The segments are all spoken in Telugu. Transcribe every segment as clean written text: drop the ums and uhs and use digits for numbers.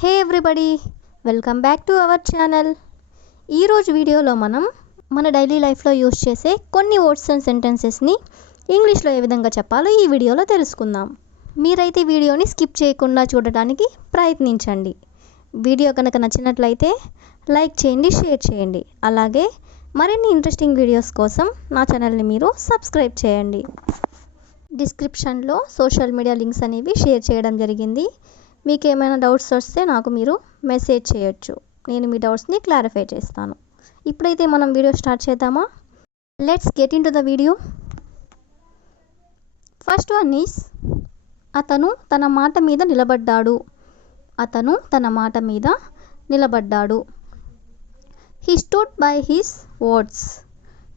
Hey everybody, welcome back to our channel. ఈరోజు వీడియోలో మనం మన డైలీ లైఫ్లో యూస్ చేసే కొన్ని వర్డ్స్ అండ్ సెంటెన్సెస్ని ఇంగ్లీష్లో ఏ విధంగా చెప్పాలో ఈ వీడియోలో తెలుసుకుందాం. మీరైతే వీడియోని స్కిప్ చేయకుండా చూడడానికి ప్రయత్నించండి. వీడియో కనుక నచ్చినట్లయితే లైక్ చేయండి, షేర్ చేయండి. అలాగే మరిన్ని ఇంట్రెస్టింగ్ వీడియోస్ కోసం నా ఛానల్ని మీరు సబ్స్క్రైబ్ చేయండి. డిస్క్రిప్షన్లో సోషల్ మీడియా లింక్స్ అనేవి షేర్ చేయడం జరిగింది. మీకు ఏమైనా డౌట్స్ వస్తే నాకు మీరు మెసేజ్ చేయొచ్చు. నేను మీ డౌట్స్ని క్లారిఫై చేస్తాను. ఇప్పుడైతే మనం వీడియో స్టార్ట్ చేద్దామా? Let's get in to the video. First one is అతను తన మాట మీద నిలబడ్డాడు. అతను తన మాట మీద నిలబడ్డాడు. He stood by his words.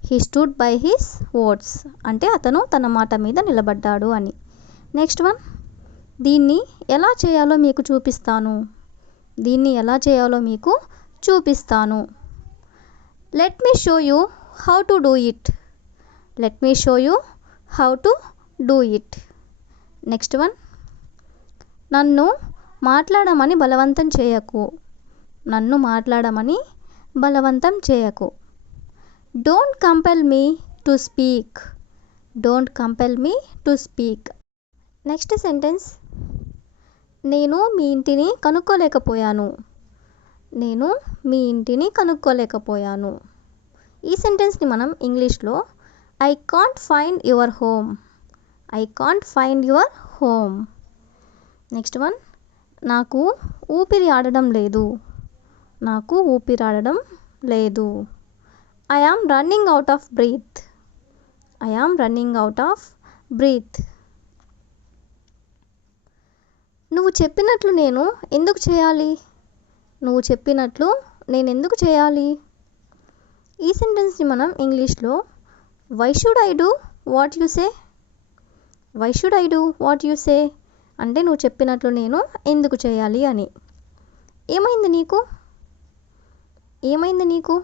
He stood by his words అంటే అతను తన మాట మీద నిలబడ్డాడు అని. నెక్స్ట్ వన్, దీన్ని ఎలా చేయాలో మీకు చూపిస్తాను. దీన్ని ఎలా చేయాలో మీకు చూపిస్తాను. Let me show you how to do it. Let me show you how to do it. Next one, నన్ను మాట్లాడమని బలవంతం చేయకు. నన్ను మాట్లాడమని బలవంతం చేయకు. Don't compel me to speak. Don't compel me to speak. Next sentence, నేను మీ ఇంటిని కనుక్కోలేకపోయాను. నేను మీ ఇంటిని కనుక్కోలేకపోయాను. ఈ సెంటెన్స్ని మనం ఇంగ్లీష్లో I can't find your home. I can't find your home. Next one, నాకు ఊపిరి ఆడడం లేదు. నాకు ఊపిరి ఆడడం లేదు. I am running out of breath. I am running out of breath. నువ్వు చెప్పినట్లు నేను ఎందుకు చేయాలి. నువ్వు చెప్పినట్లు నేను ఎందుకు చేయాలి. ఈ సెంటెన్స్ని మనం ఇంగ్లీష్లో why should I do what you say. Why should I do what you say అంటే నువ్వు చెప్పినట్లు నేను ఎందుకు చేయాలి అని. ఏమైంది నీకు. ఏమైంది నీకు.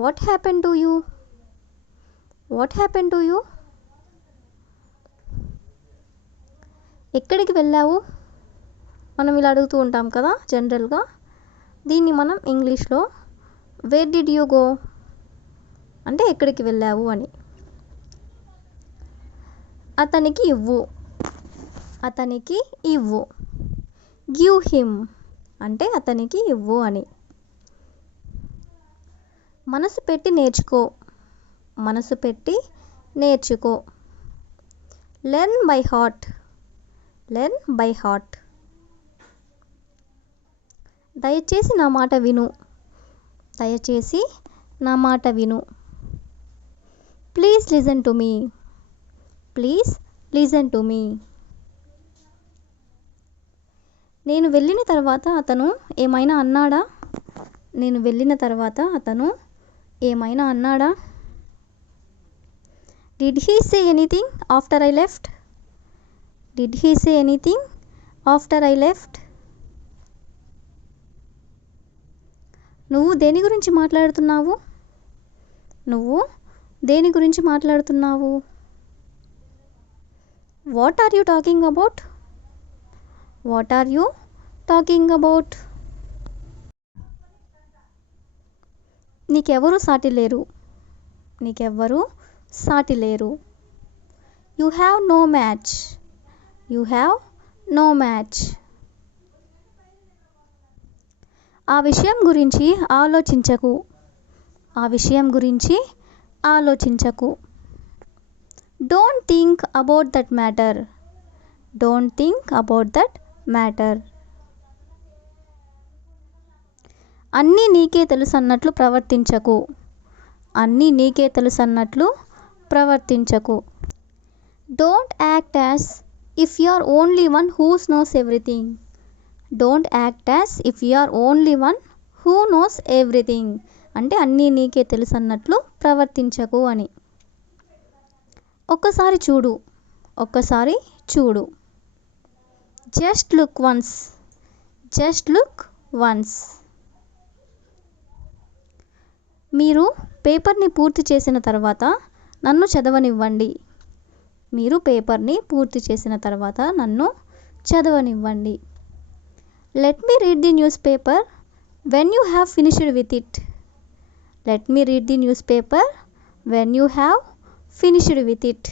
What happen to you. What happen to you. ఎక్కడికి వెళ్ళావు. మనం ఇలా అడుగుతూ ఉంటాం కదా జనరల్గా. దీన్ని మనం ఇంగ్లీష్లో వేర్ డిడ్ యూ గో అంటే ఎక్కడికి వెళ్ళావు అని. అతనికి ఇవ్వు. అతనికి ఇవ్వు. గివ్ హిమ్ అంటే అతనికి ఇవ్వు అని. మనసు పెట్టి నేర్చుకో. మనసు పెట్టి నేర్చుకో. Learn by heart. Learn by heart. దయచేసి నా మాట విను. దయచేసి నా మాట విను. Please listen to me. Please listen to me. నేను వెళ్ళిన తర్వాత అతను ఏమైనా అన్నాడా. నేను వెళ్ళిన తర్వాత అతను ఏమైనా అన్నాడా. Did he say anything after I left. Did he say anything after I left. నువ్వు దేని గురించి మాట్లాడుతున్నావు. నువ్వు దేని గురించి మాట్లాడుతున్నావు. What are you talking about. What are you talking about. నీకెవరు సాటి లేరు. నీకెవ్వరు సాటి లేరు. You have no match. You have no match. ఆ విషయం గురించి ఆలోచించకు. ఆ విషయం గురించి ఆలోచించకు. Don't think about that matter. Don't think about that matter. అన్నీ నీకే తెలుసు అన్నట్లు ప్రవర్తించకు. అన్నీ నీకే తెలుసు అన్నట్లు ప్రవర్తించకు. Don't act as if you are only one who knows everything. Don't act as if you are only one who knows everything అంటే అన్నీ నీకే తెలుసు అన్నట్లు ప్రవర్తించకు అని. ఒక్కసారి చూడు. ఒక్కసారి చూడు. Just look once. Just look once. మీరు పేపర్ని పూర్తి చేసిన తర్వాత నన్ను చదవనివ్వండి. మీరు పేపర్ని పూర్తి చేసిన తర్వాత నన్ను చదవనివ్వండి. Let me read the newspaper when you have finished with it. Let me read the newspaper when you have finished with it.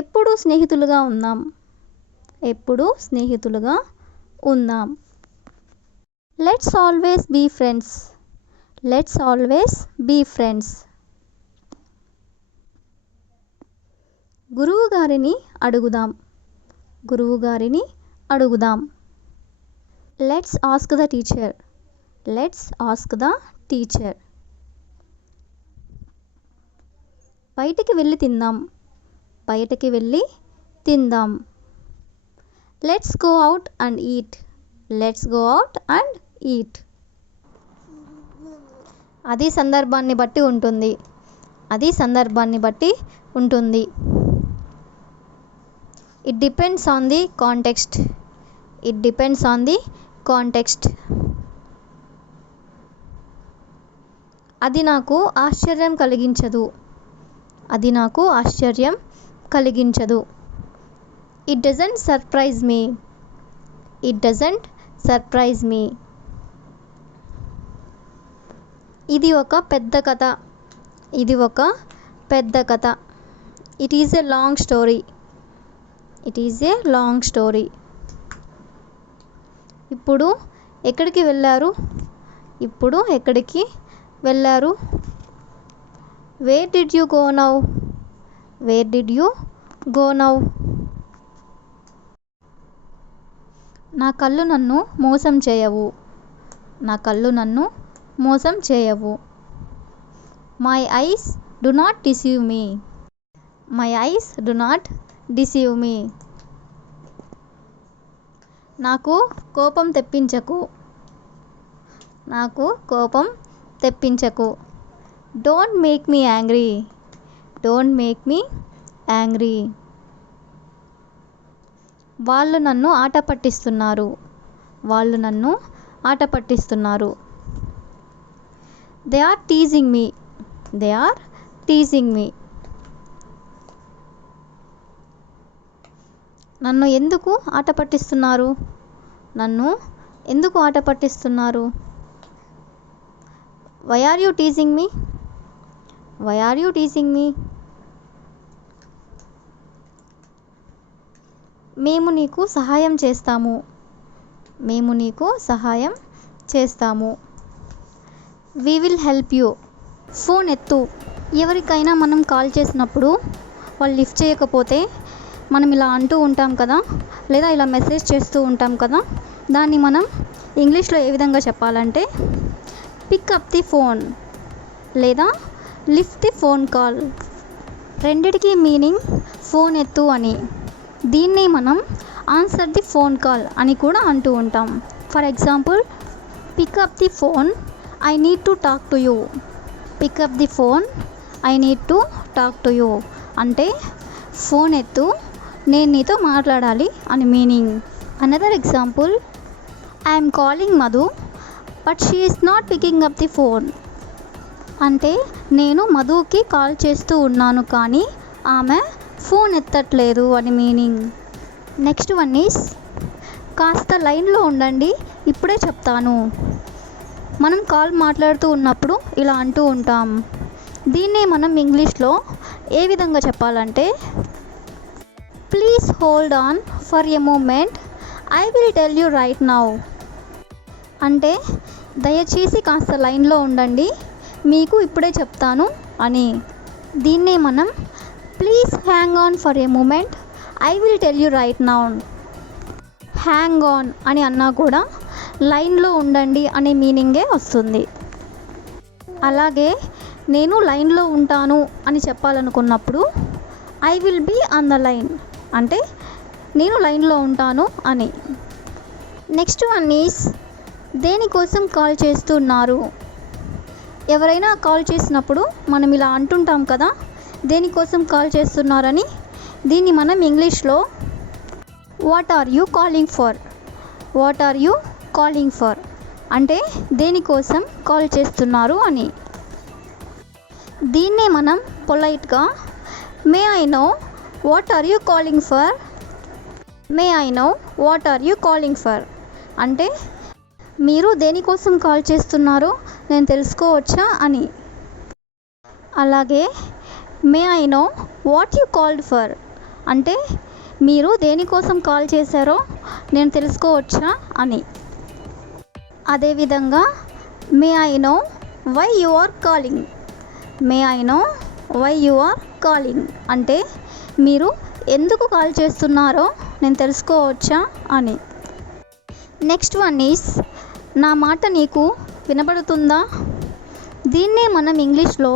ఎప్పుడు స్నేహితులుగా ఉందాం. ఎప్పుడు స్నేహితులుగా ఉందాం. Let's always be friends. Let's always be friends. గురువు గారిని అడుగుదాం. గురువు గారిని అడుగుదాం. Let's ask the teacher. Let's ask the teacher. బయటికి వెళ్ళి తిందాం. బయటికి వెళ్ళి తిందాం. Let's go out and eat. Let's go out and eat. అది సందర్భాన్ని బట్టి ఉంటుంది. అది సందర్భాన్ని బట్టి ఉంటుంది. It depends on the context. It depends on the context. అది నాకు ఆశ్చర్యం కలిగించదు. అది నాకు ఆశ్చర్యం కలిగించదు. It doesn't surprise me. It doesn't surprise me. ఇది ఒక పెద్ద కథ. ఇది ఒక పెద్ద కథ. It is a long story. It is a long story. ఇప్పుడు ఎక్కడికి వెళ్ళారు. ఇప్పుడు ఎక్కడికి వెళ్ళారు. Where did you go now? Where did you go now? నా కళ్ళు నన్ను మోసం చేయవు. నా కళ్ళు నన్ను మోసం చేయవు. My eyes do not deceive me. My eyes do not deceive me. నాకు కోపం తెప్పించకు. నాకు కోపం తెప్పించకు. Don't make me angry. Don't make me angry. వాళ్ళు నన్ను ఆట పట్టిస్తున్నారు. వాళ్ళు నన్ను ఆట పట్టిస్తున్నారు. They are teasing me. They are teasing me. నన్ను ఎందుకు ఆట పట్టిస్తున్నారు. నన్ను ఎందుకు ఆట పట్టిస్తున్నారు. Why are you teasing me? Why are you teasing me? మేము నీకు సహాయం చేస్తాము. మేము నీకు సహాయం చేస్తాము. We will help you. Phone ఎత్తు. ఎవరికైనా మనం కాల్ చేసినప్పుడు వాళ్ళు లిఫ్ట్ చేయకపోతే మనం ఇలా అంటూ ఉంటాం కదా, లేదా ఇలా మెసేజ్ చేస్తూ ఉంటాం కదా, దాన్ని మనం ఇంగ్లీష్లో ఏ విధంగా చెప్పాలంటే పిక్ అప్ ది ఫోన్ లేదా లిఫ్ట్ ది ఫోన్ కాల్. రెండిటికి మీనింగ్ ఫోన్ ఎత్తు అని. దీన్ని మనం ఆన్సర్ ది ఫోన్ కాల్ అని కూడా అంటూ ఉంటాం. For example, pick up the phone, I need to talk to you. Pick up the phone, I need to talk to you అంటే ఫోన్ ఎత్తు, నేను నీతో మాట్లాడాలి అని meaning. Another example, I'm calling Madhu but she is not picking up the phone అంటే నేను మధుకి కాల్ చేస్తూ ఉన్నాను కానీ ఆమె ఫోన్ ఎత్తట్లేదు అని మీనింగ్. నెక్స్ట్ వన్ ఈస్ కాస్త లైన్లో ఉండండి, ఇప్పుడే చెప్తాను. మనం కాల్ మాట్లాడుతూ ఉన్నప్పుడు ఇలా అంటూ ఉంటాం. దీన్ని మనం ఇంగ్లీష్లో ఏ విధంగా చెప్పాలంటే please hold on for a moment, I will tell you right now అంటే దయచేసి కాస్త లైన్లో ఉండండి, మీకు ఇప్పుడే చెప్తాను అని. దీన్నే మనం please hang on for a moment, I will tell you right now. Hang on అని అన్నా కూడా లైన్లో ఉండండి అనే మీనింగే వస్తుంది. అలాగే నేను లైన్లో ఉంటాను అని చెప్పాలనుకున్నప్పుడు I will be on the line అంటే నేను లైన్లో ఉంటాను అని. నెక్స్ట్ వన్ ఈస్ దేనికోసం కాల్ చేస్తున్నారు. ఎవరైనా కాల్ చేసినప్పుడు మనం ఇలా అంటుంటాం కదా, దేనికోసం కాల్ చేస్తున్నారని. దీన్ని మనం ఇంగ్లీష్లో what are you calling for, what are you calling for అంటే దేనికోసం కాల్ చేస్తున్నారు అని. దీన్నే మనం పొలైట్గా may I know what are you calling for, may I know what are you calling for అంటే మీరు దేనికోసం కాల్ చేస్తున్నారో నేను తెలుసుకోవచ్చా అని. అలాగే may I know what you called for అంటే మీరు దేనికోసం కాల్ చేశారో నేను తెలుసుకోవచ్చా అని. అదేవిధంగా may I know why you are calling. May I know why you are calling అంటే మీరు ఎందుకు కాల్ చేస్తున్నారో నేను తెలుసుకోవచ్చా అని. నెక్స్ట్ వన్ ఈస్ నా మాట నీకు వినబడుతుందా. దీన్నే మనం ఇంగ్లీష్లో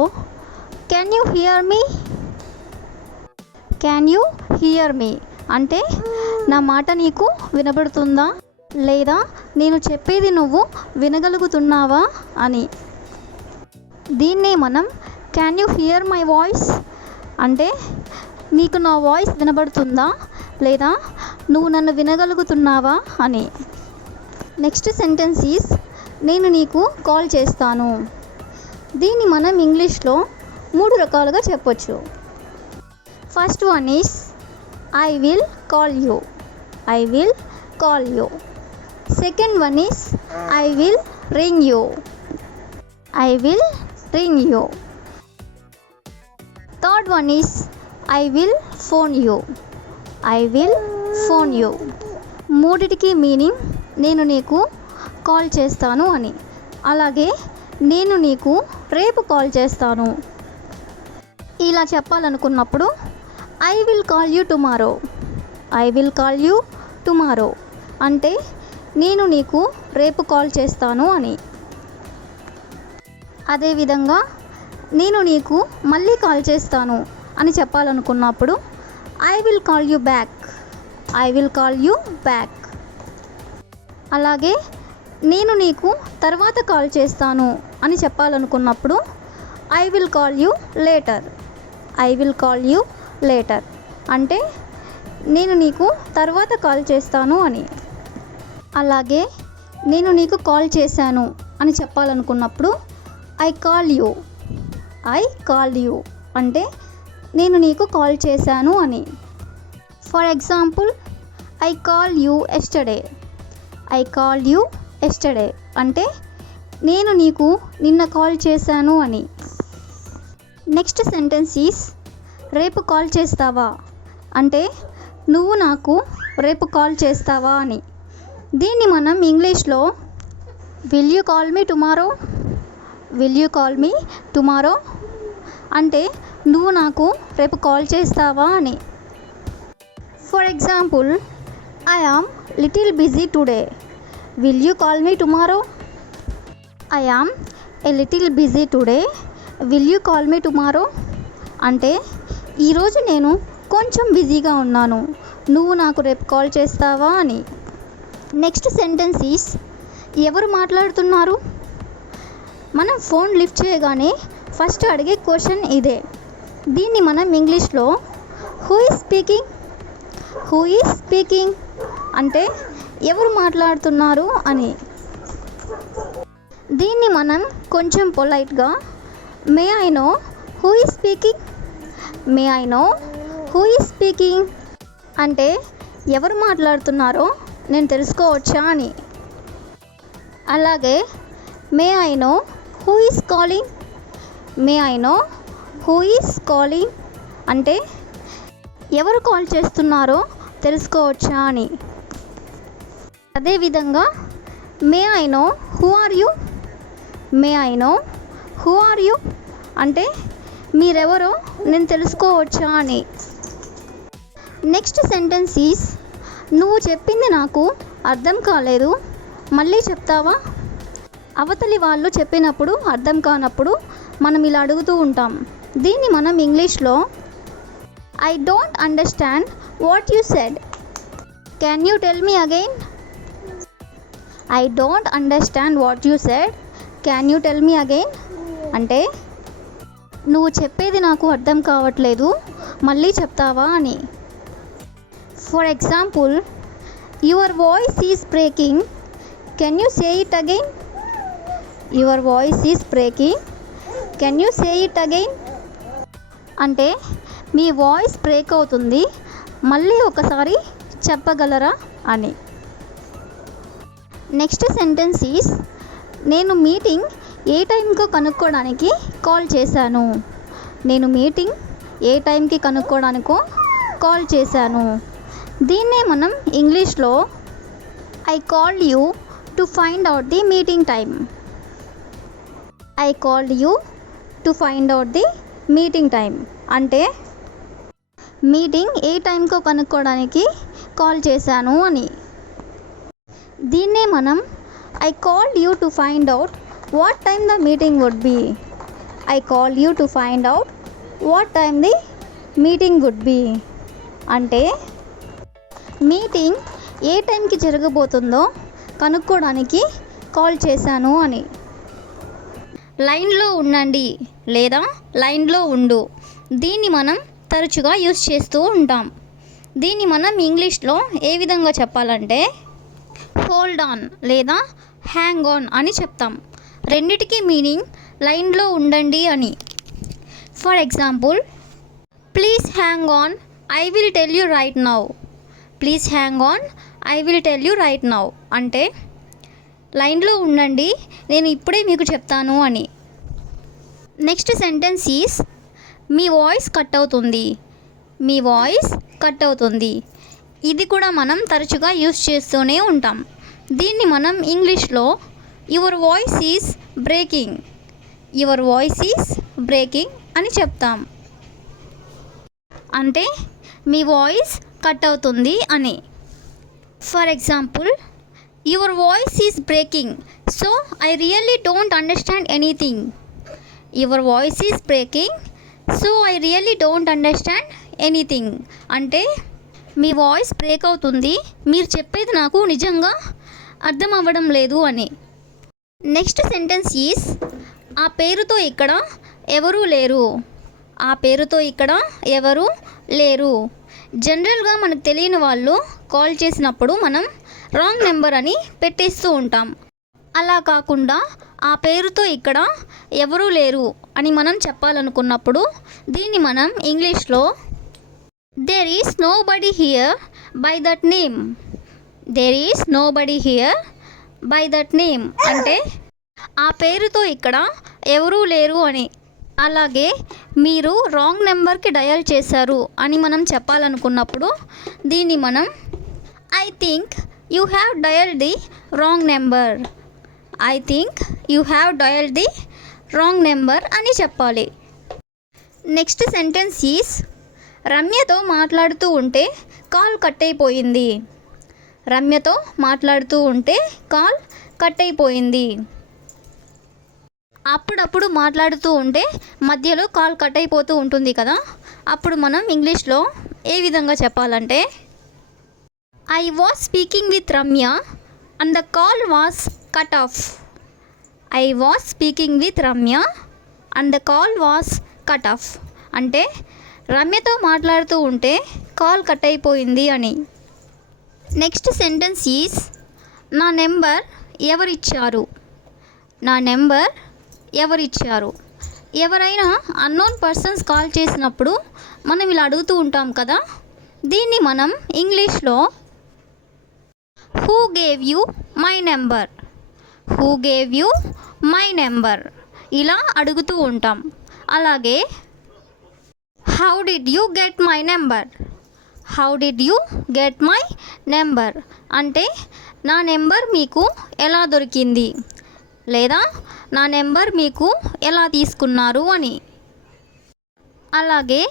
can you hear me, can you hear me అంటే నా మాట నీకు వినబడుతుందా లేదా నేను చెప్పేది నువ్వు వినగలుగుతున్నావా అని. దీన్నే మనం can you here my voice అంటే నీకు నా వాయిస్ వినబడుతుందా లేదా నువ్వు నన్ను వినగలుగుతున్నావా అని. నెక్స్ట్ సెంటెన్స్ ఈస్ నేను నీకు కాల్ చేస్తాను. దీన్ని మనం ఇంగ్లీష్లో 3 రకాలుగా చెప్పొచ్చు. First one is I will call you, I will call you. Second one is I will ring you, I will ring you. Third one is I will phone you, I will phone you. మూడిటికి మీనింగ్ నేను నీకు కాల్ చేస్తాను అని. అలాగే నేను నీకు రేపు కాల్ చేస్తాను ఇలా చెప్పాలనుకున్నప్పుడు I will call you tomorrow, I will call you tomorrow అంటే నేను నీకు రేపు కాల్ చేస్తాను అని. అదేవిధంగా నేను నీకు మళ్ళీ కాల్ చేస్తాను అని చెప్పాలనుకున్నప్పుడు I will call you back, I will call you back. అలాగే నేను నీకు తర్వాత కాల్ చేస్తాను అని చెప్పాలనుకున్నప్పుడు I will call you later, I will call you later అంటే నేను నీకు తర్వాత కాల్ చేస్తాను అని. అలాగే నేను నీకు కాల్ చేశాను అని చెప్పాలనుకున్నప్పుడు I call you, I call you అంటే నేను నీకు కాల్ చేశాను అని. For example I call you yesterday, I call you yesterday అంటే నేను నీకు నిన్న కాల్ చేశాను అని. నెక్స్ట్ సెంటెన్స్ ఈస్ రేపు కాల్ చేస్తావా అంటే నువ్వు నాకు రేపు కాల్ చేస్తావా అని. దీన్ని మనం ఇంగ్లీష్లో will you call me tomorrow, will you call me tomorrow అంటే నువ్వు నాకు రేపు కాల్ చేస్తావా అని. For example I am little busy today, will you call me tomorrow. I am a little busy today, will you call me tomorrow అంటే ఈరోజు నేను కొంచెం బిజీగా ఉన్నాను, నువ్వు నాకు రేపు కాల్ చేస్తావా అని. నెక్స్ట్ సెంటెన్స్ ఈస్ ఎవరు మాట్లాడుతున్నారు. మనం ఫోన్ లిఫ్ట్ చేయగానే ఫస్ట్ అడిగే క్వశ్చన్ ఇదే. దీన్ని మనం ఇంగ్లీష్లో who is speaking, who is speaking అంటే ఎవరు మాట్లాడుతున్నారు అని. దీన్ని మనం కొంచెం పొలైట్గా may I know who is speaking, may I know who is speaking అంటే ఎవరు మాట్లాడుతున్నారో నేను తెలుసుకోవచ్చా అని. అలాగే may I know who is calling, may I know who is calling అంటే ఎవరు కాల్ చేస్తున్నారో తెలుసుకోవచ్చా అని. అదేవిధంగా may I know who are you, May I know who are you అంటే మీరెవరో నేను తెలుసుకోవచ్చా అని. నెక్స్ట్ సెంటెన్స్ ఈస్ నువ్వు చెప్పింది నాకు అర్థం కాలేదు, మళ్ళీ చెప్తావా. అవతలి వాళ్ళు చెప్పినప్పుడు అర్థం కానప్పుడు మనం ఇలా అడుగుతూ ఉంటాం. దీన్ని మనం ఇంగ్లీష్లో I don't understand what you said, can you tell me again. I don't understand what you said, can you tell me again అంటే నువ్వు చెప్పేది నాకు అర్థం కావట్లేదు, మళ్ళీ చెప్తావా అని. For example your voice is breaking, can you say it again. Your voice is breaking, can you say it again అంటే మీ వాయిస్ బ్రేక్ అవుతుంది, మళ్ళీ ఒకసారి చెప్పగలరా అని. నెక్స్ట్ సెంటెన్స్ ఈస్ నేను మీటింగ్ ఏ టైంకో కనుక్కోవడానికి కాల్ చేశాను. నేను మీటింగ్ ఏ టైంకి కనుక్కోవడానికో కాల్ చేశాను. దీన్నే మనం ఇంగ్లీష్లో I called you to find out the meeting time. I called you to find out the meeting time అంటే మీటింగ్ ఏ టైంకో కనుక్కోవడానికి కాల్ చేశాను అని. దీన్నే మనం I called you to find out what time the meeting would be. I called you to find out what time the meeting would be అంటే మీటింగ్ ఏ టైంకి జరగబోతుందో కనుక్కోవడానికి కాల్ చేశాను అని. లైన్లో ఉండండి లేదా లైన్లో ఉండు, దీన్ని మనం తరచుగా యూస్ చేస్తూ ఉంటాం. దీన్ని మనం ఇంగ్లీష్లో ఏ విధంగా చెప్పాలంటే హోల్డ్ ఆన్ లేదా హ్యాంగ్ ఆన్ అని చెప్తాం. రెండిటికి మీనింగ్ లైన్లో ఉండండి అని. For example, please hang on, I will tell you right now. Please hang on, I will tell you right now అంటే లైన్లో ఉండండి, నేను ఇప్పుడే మీకు చెప్తాను అని. Next sentence is me voice cut అవుతుంది. మీ వాయిస్ కట్ అవుతుంది. ఇది కూడా మనం తరచుగా యూస్ చేస్తూనే ఉంటాం. దీన్ని మనం ఇంగ్లీష్లో your voice is breaking, your voice is breaking అని చెప్తాం. అంటే మీ వాయిస్ కట్ అవుతుంది అని. For example, your voice is breaking so I really don't understand anything. Your voice is breaking so I really don't understand anything అంటే మీ వాయిస్ బ్రేక్ అవుతుంది, మీరు చెప్పేది నాకు నిజంగా అర్థం అవ్వడం లేదు అని. నెక్స్ట్ సెంటెన్స్ ఈస్ ఆ పేరుతో ఇక్కడ ఎవరూ లేరు. ఆ పేరుతో ఇక్కడ ఎవరు లేరు. జనరల్గా మనకు తెలియని వాళ్ళు కాల్ చేసినప్పుడు మనం రాంగ్ నెంబర్ అని పెట్టేస్తూ ఉంటాం. అలా కాకుండా ఆ పేరుతో ఇక్కడ ఎవరూ లేరు అని మనం చెప్పాలనుకున్నప్పుడు దీన్ని మనం ఇంగ్లీష్లో there is no body here by that name. There is no body here by that name అంటే ఆ పేరుతో ఇక్కడ ఎవరూ లేరు అని. అలాగే మీరు రాంగ్ నెంబర్కి డయల్ చేశారు అని మనం చెప్పాలనుకున్నప్పుడు దీన్ని మనం I think you have dialled the wrong number. I think you have dialled the wrong number అని చెప్పాలి. నెక్స్ట్ సెంటెన్స్ ఈస్ రమ్యతో మాట్లాడుతూ ఉంటే కాల్ కట్ అయిపోయింది. రమ్యతో మాట్లాడుతూ ఉంటే కాల్ కట్ అయిపోయింది. అప్పుడప్పుడు మాట్లాడుతూ ఉంటే మధ్యలో కాల్ కట్ అయిపోతూ ఉంటుంది కదా, అప్పుడు మనం ఇంగ్లీష్లో ఏ విధంగా చెప్పాలంటే I was speaking with Ramya and the call was cut off. I was speaking with Ramya and the call was cut off అంటే రమ్యతో మాట్లాడుతూ ఉంటే కాల్ కట్ అయిపోయింది అని. నెక్స్ట్ సెంటెన్స్ ఈస్ నా నెంబర్ ఎవరిచ్చారు. నా నెంబర్ ఎవరిచ్చారు. ఎవరైనా అన్నోన్ పర్సన్స్ కాల్ చేసినప్పుడు మనం ఇలా అడుగుతూ ఉంటాం కదా, దీన్ని మనం ఇంగ్లీష్లో who gave you my number. Who gave you my number ఇలా అడుగుతూ ఉంటాం. అలాగే how did you get my number. How did you get my number అంటే నా నెంబర్ మీకు ఎలా దొరికింది లేదా నా నెంబర్ మీకు ఎలా తీసుకున్నారు అని. అలాగే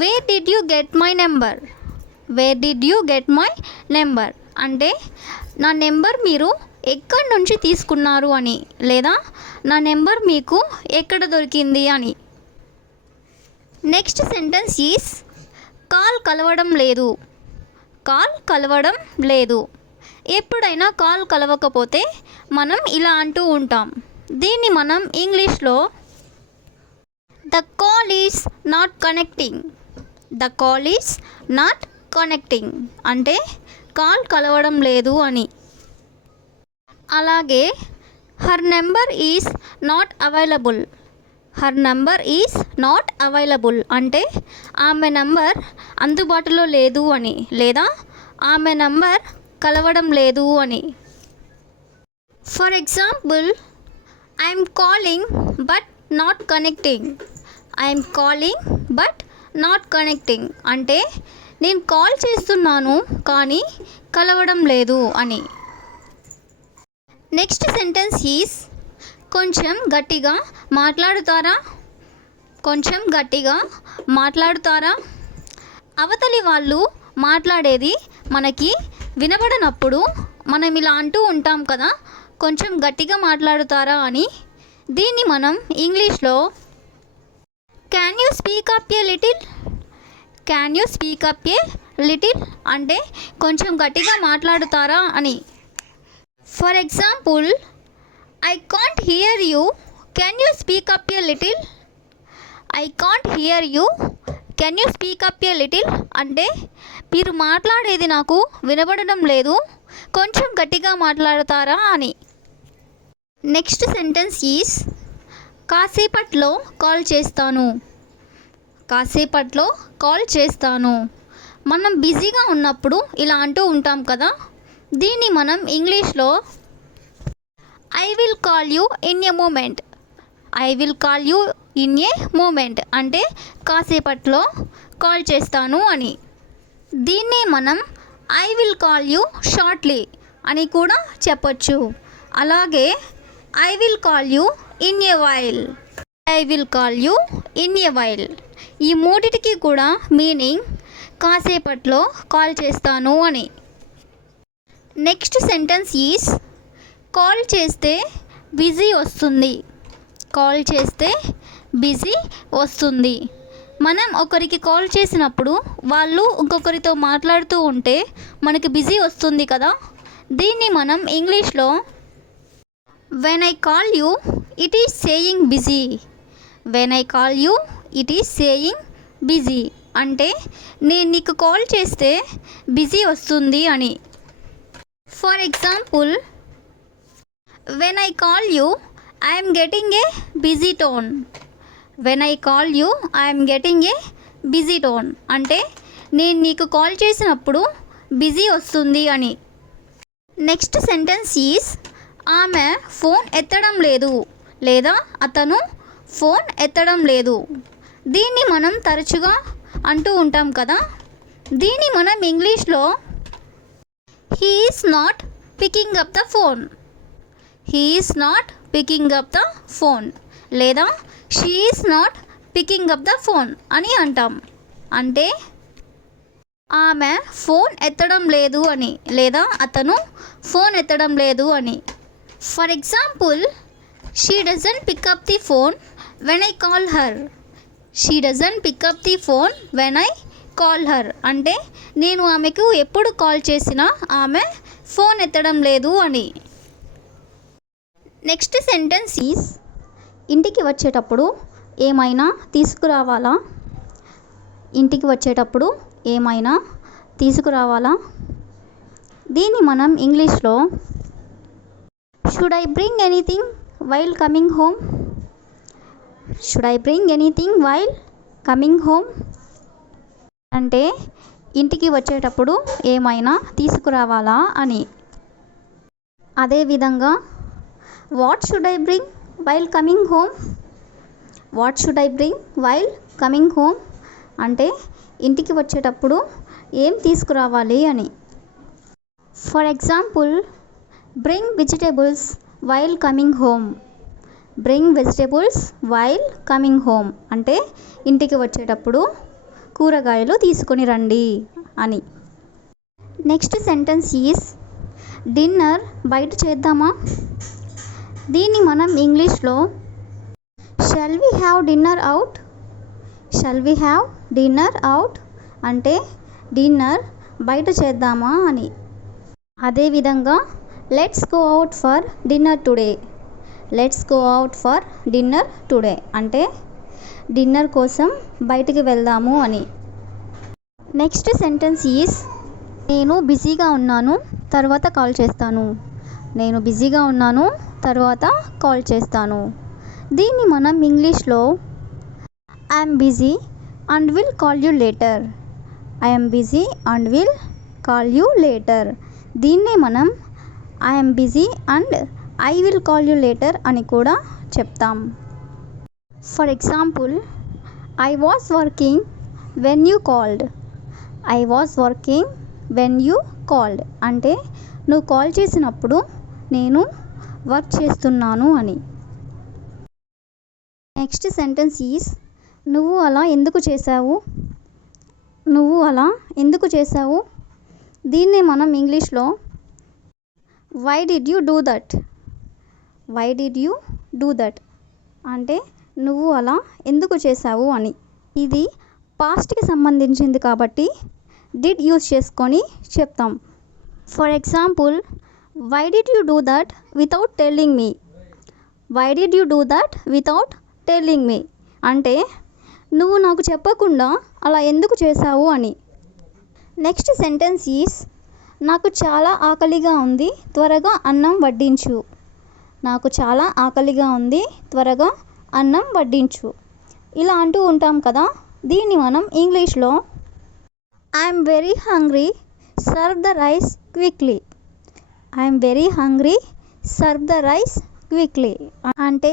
where did you get my number. Wear did you get my number అంటే నా నెంబర్ మీరు ఎక్కడి నుంచి తీసుకున్నారు అని లేదా నా నెంబర్ మీకు ఎక్కడ దొరికింది అని. నెక్స్ట్ సెంటెన్స్ ఈస్ కాల్ కలవడం లేదు. కాల్ కలవడం లేదు. ఎప్పుడైనా కాల్ కలవకపోతే మనం ఇలా అంటూ ఉంటాం. దీన్ని మనం ఇంగ్లీష్లో the call is not connecting. The call is not connecting అంటే కాల్ కలవడం లేదు అని. అలాగే her number is not available. Her number is not available అంటే ఆమె నంబర్ అందుబాటులో లేదు అని లేదా ఆమె నంబర్ కలవడం లేదు అని. For example, I'm calling but not connecting. I'm calling but not connecting అంటే నేను కాల్ చేస్తున్నాను కానీ కలవడం లేదు అని. నెక్స్ట్ సెంటెన్స్ ఈజ్ కొంచెం గట్టిగా మాట్లాడుతారా. కొంచెం గట్టిగా మాట్లాడుతారా. అవతలి వాళ్ళు మాట్లాడేది మనకి వినబడనప్పుడు మనం ఇలా అంటూ ఉంటాం కదా, కొంచెం గట్టిగా మాట్లాడుతారా అని. దీన్ని మనం ఇంగ్లీష్లో can you speak up a little, can you speak up a little అంటే కొంచెం గట్టిగా మాట్లాడుతారా అని. For example, I can't hear you, can you speak up a little. I can't hear you, can you speak up a little అంటే మీరు మాట్లాడేది నాకు వినబడడం లేదు, కొంచెం గట్టిగా మాట్లాడతారా అని. నెక్స్ట్ సెంటెన్స్ ఈజ్ కాసేపట్లో కాల్ చేస్తాను. కాసేపట్లో కాల్ చేస్తాను. మనం బిజీగా ఉన్నప్పుడు ఇలా అంటూ ఉంటాం కదా, దీన్ని మనం ఇంగ్లీష్లో I will call you in a moment. I will call you in a moment అంటే కాసేపట్లో కాల్ చేస్తాను అని. దీన్ని మనం I will call you shortly అని కూడా చెప్పొచ్చు. అలాగే I will call you in a while, I will call you in a while. ఈ మూడిటికి కూడా మీనింగ్ కాసేపట్లో కాల్ చేస్తాను అని. నెక్స్ట్ సెంటెన్స్ ఈజ్ కాల్ చేస్తే బిజీ వస్తుంది. కాల్ చేస్తే బిజీ వస్తుంది. మనం ఒకరికి కాల్ చేసినప్పుడు వాళ్ళు ఇంకొకరితో మాట్లాడుతూ ఉంటే మనకి బిజీ వస్తుంది కదా, దీన్ని మనం ఇంగ్లీష్లో when I call you it is saying busy. When I call you it is saying busy అంటే నేను నీకు కాల్ చేస్తే బిజీ వస్తుంది అని. For example, when I call you I'm getting a busy tone. When I call you I'm getting a busy tone అంటే నేను నీకు కాల్ చేసినప్పుడు బిజీ వస్తుంది అని. నెక్స్ట్ సెంటెన్స్ ఈజ్ ఆమె ఫోన్ ఎత్తడం లేదు లేదా అతను ఫోన్ ఎత్తడం లేదు. దీన్ని మనం తరచుగా అంటూ ఉంటాం కదా, దీన్ని మనం ఇంగ్లీష్లో he is not picking up the phone. He is not picking up the phone లేదా she is not picking up the phone అని అంటాం. అంటే ఆమె ఫోన్ ఎత్తడం లేదు అని లేదా అతను ఫోన్ ఎత్తడం లేదు అని. For example, she doesn't pick up the phone when I call her. She doesn't pick up the phone when I call her అంటే నేను ఆమెకు ఎప్పుడు కాల్ చేసినా ఆమె ఫోన్ ఎత్తడం లేదు అని. నెక్స్ట్ సెంటెన్స్ ఈజ్ ఇంటికి వచ్చేటప్పుడు ఏమైనా తీసుకురావాలా. ఇంటికి వచ్చేటప్పుడు ఏమైనా తీసుకురావాలా. దీన్ని మనం ఇంగ్లీష్లో should I bring anything while coming home. Should I bring anything while coming home అంటే ఇంటికి వచ్చేటప్పుడు ఏమైనా తీసుకురావాలా అని. అదేవిధంగా what should I bring while coming home. What should I bring while coming home అంటే ఇంటికి వచ్చేటప్పుడు ఏం తీసుకురావాలి అని. For example, bring vegetables while coming home. Bring vegetables while coming home అంటే ఇంటికి వచ్చేటప్పుడు కూరగాయలు తీసుకొని రండి అని. నెక్స్ట్ సెంటెన్స్ ఈజ్ డిన్నర్ బయట చేద్దామా. దీన్ని మనం ఇంగ్లీష్లో shall we have dinner out. Shall we have dinner out అంటే డిన్నర్ బయట చేద్దామా అని. అదేవిధంగా let's go out for dinner today. Let's go out for dinner today అంటే డిన్నర్ కోసం బయటికి వెళ్దాము అని. నెక్స్ట్ సెంటెన్స్ ఈజ్ నేను బిజీగా ఉన్నాను, తర్వాత కాల్ చేస్తాను. నేను బిజీగా ఉన్నాను, తర్వాత కాల్ చేస్తాను. దీన్ని మనం ఇంగ్లీష్లో I'm busy and will call you later. I'm busy and will call you later. దీన్నే మనం I'm busy and I will call you later అని కూడా చెప్తాం. For example, I was working when you called. I was working when you called అంటే నువ్వు కాల్ చేసినప్పుడు నేను వర్క్ చేస్తున్నాను అని. నెక్స్ట్ సెంటెన్స్ ఈజ్ నువ్వు అలా ఎందుకు చేశావు. నువ్వు అలా ఎందుకు చేశావు. దీన్నే మనం ఇంగ్లీష్లో why did you do that. Why did you do that అంటే నువ్వు అలా ఎందుకు చేశావు అని. ఇది పాస్ట్కి సంబంధించింది కాబట్టి డిడ్ యూజ్ చేసుకొని చెప్తాం. For example, why did you do that without telling me. Why did you do that without telling me అంటే నువ్వు నాకు చెప్పకుండా అలా ఎందుకు చేశావు అని. నెక్స్ట్ సెంటెన్స్ ఈజ్ నాకు చాలా ఆకలిగా ఉంది, త్వరగా అన్నం వడ్డించు. నాకు చాలా ఆకలిగా ఉంది, త్వరగా అన్నం వడ్డించు. ఇలా అంటూ ఉంటాం కదా. దీన్ని మనం ఇంగ్లీష్లో I'm very hungry, serve the rice quickly. I'm very hungry, serve the rice quickly అంటే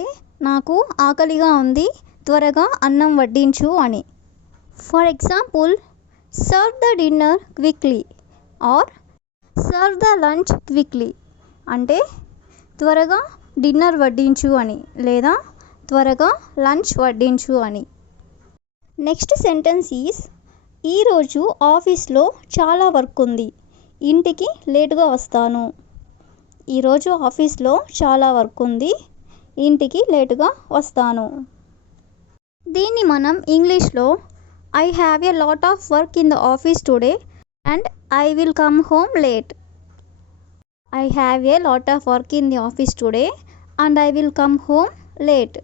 నాకు ఆకలిగా ఉంది, త్వరగా అన్నం వడ్డించు అని. For example, serve the dinner quickly or serve the lunch quickly అంటే త్వరగా డిన్నర్ వడ్డించు అని లేదా త్వరగా లంచ్ వడ్డించు అని. నెక్స్ట్ సెంటెన్స్ ఈజ్ ఈరోజు ఆఫీస్లో చాలా వర్క్ ఉంది, ఇంటికి లేటుగా వస్తాను. ఈరోజు ఆఫీస్లో చాలా వర్క్ ఉంది, ఇంటికి లేటుగా వస్తాను. దీన్ని మనం ఇంగ్లీష్లో I have a lot of work in the office today and I will come home late. I have a lot of work in the office today and I will come home late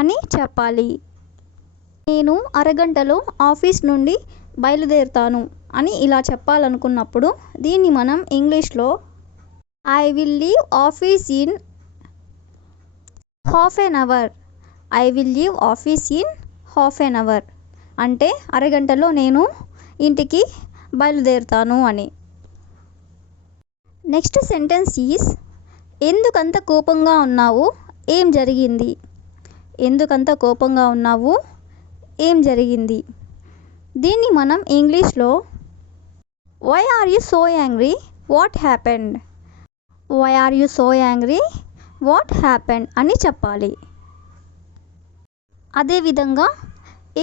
అని చెప్పాలి. నేను అరగంటలో ఆఫీస్ నుండి బయలుదేరుతాను అని ఇలా చెప్పాలనుకున్నప్పుడు దీన్ని మనం ఇంగ్లీష్లో I will leave office in half an hour. I will leave office in half an hour అంటే అరగంటలో నేను ఇంటికి బయలుదేరుతాను అని. నెక్స్ట్ సెంటెన్స్ ఈజ్ ఎందుకంత కోపంగా ఉన్నావు, ఏం జరిగింది. ఎందుకంత కోపంగా ఉన్నావు, ఏం జరిగింది. దీన్ని మనం ఇంగ్లీష్లో why are you so angry, what happened. Why are you so angry, what happened అని చెప్పాలి. అదేవిధంగా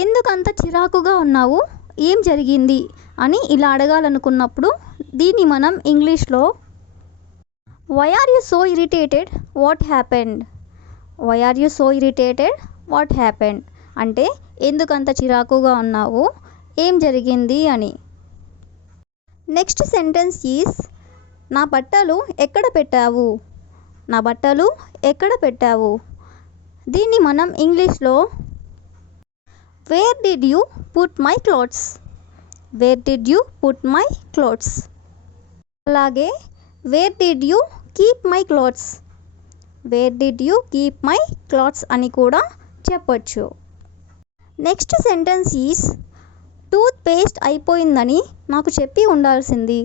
ఎందుకంత చిరాకుగా ఉన్నావు, ఏం జరిగింది అని ఇలా అడగాలనుకున్నప్పుడు దీన్ని మనం ఇంగ్లీష్లో why are you so irritated, what happened. Why are you so irritated, what happened అంటే ఎందుకంత చిరాకుగా ఉన్నావు, ఏం జరిగింది అని. నెక్స్ట్ సెంటెన్స్ ఈజ్ నా బట్టలు ఎక్కడ పెట్టావు. నా బట్టలు ఎక్కడ పెట్టావు. దీన్ని మనం ఇంగ్లీష్లో where did you put my clothes. Where did you put my clothes. అలాగే where did you keep my clothes. Where did you keep my clothes అని కూడా చెప్పొచ్చు. Next sentence is toothpaste అయిపోయిందని నాకు చెప్పి ఉండాల్సింది.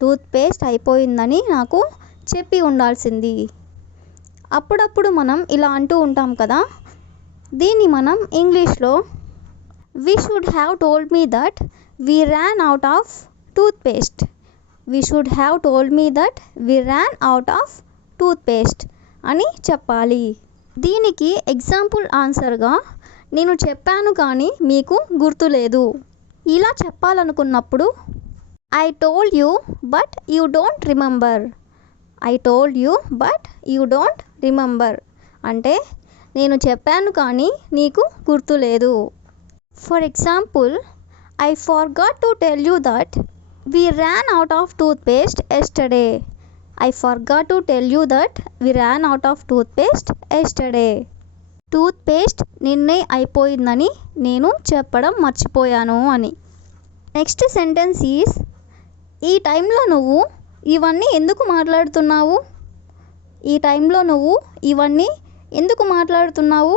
టూత్ పేస్ట్ అయిపోయిందని నాకు చెప్పి ఉండాల్సింది. అప్పుడప్పుడు మనం ఇలా అంటూ ఉంటాం కదా. దీన్ని మనం ఇంగ్లీష్లో we should have told me that we ran out of toothpaste. We should have told me that we ran out of toothpaste అని చెప్పాలి. దీనికి ఎగ్జాంపుల్ ఆన్సర్గా నేను చెప్పాను కానీ మీకు గుర్తులేదు ఇలా చెప్పాలనుకున్నప్పుడు I told you but you don't remember. I told you but you don't remember అంటే నేను చెప్పాను కానీ నీకు గుర్తులేదు. For example, I forgot to tell you that we ran out of toothpaste yesterday. I forgot to tell you that we ran out of toothpaste yesterday. Toothpaste నిన్నే అయిపోయిందని నేను చెప్పడం మర్చిపోయాను అని. నెక్స్ట్ సెంటెన్స్ ఈజ్ ఈ టైంలో నువ్వు ఇవన్నీ ఎందుకు మాట్లాడుతున్నావు. ఈ టైంలో నువ్వు ఇవన్నీ ఎందుకు మాట్లాడుతున్నావు.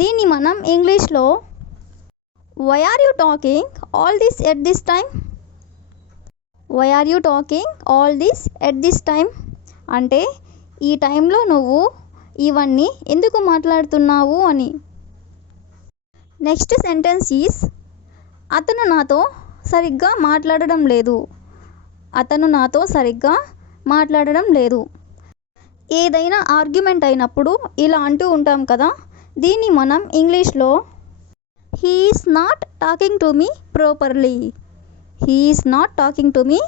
దీన్ని మనం ఇంగ్లీష్లో why are you talking all this at this time. Why are you talking all this at this time అంటే ఈ టైంలో నువ్వు ఇవన్నీ ఎందుకు మాట్లాడుతున్నావు అని. నెక్స్ట్ సెంటెన్స్ ఈస్ అతను నాతో సరిగ్గా మాట్లాడడం లేదు. అతను నాతో సరిగ్గా మాట్లాడడం లేదు. ఏదైనా ఆర్గ్యుమెంట్ అయినప్పుడు ఇలా అంటూ ఉంటాం కదా, దీన్ని మనం ఇంగ్లీష్లో he is not talking to me properly. He is not talking to me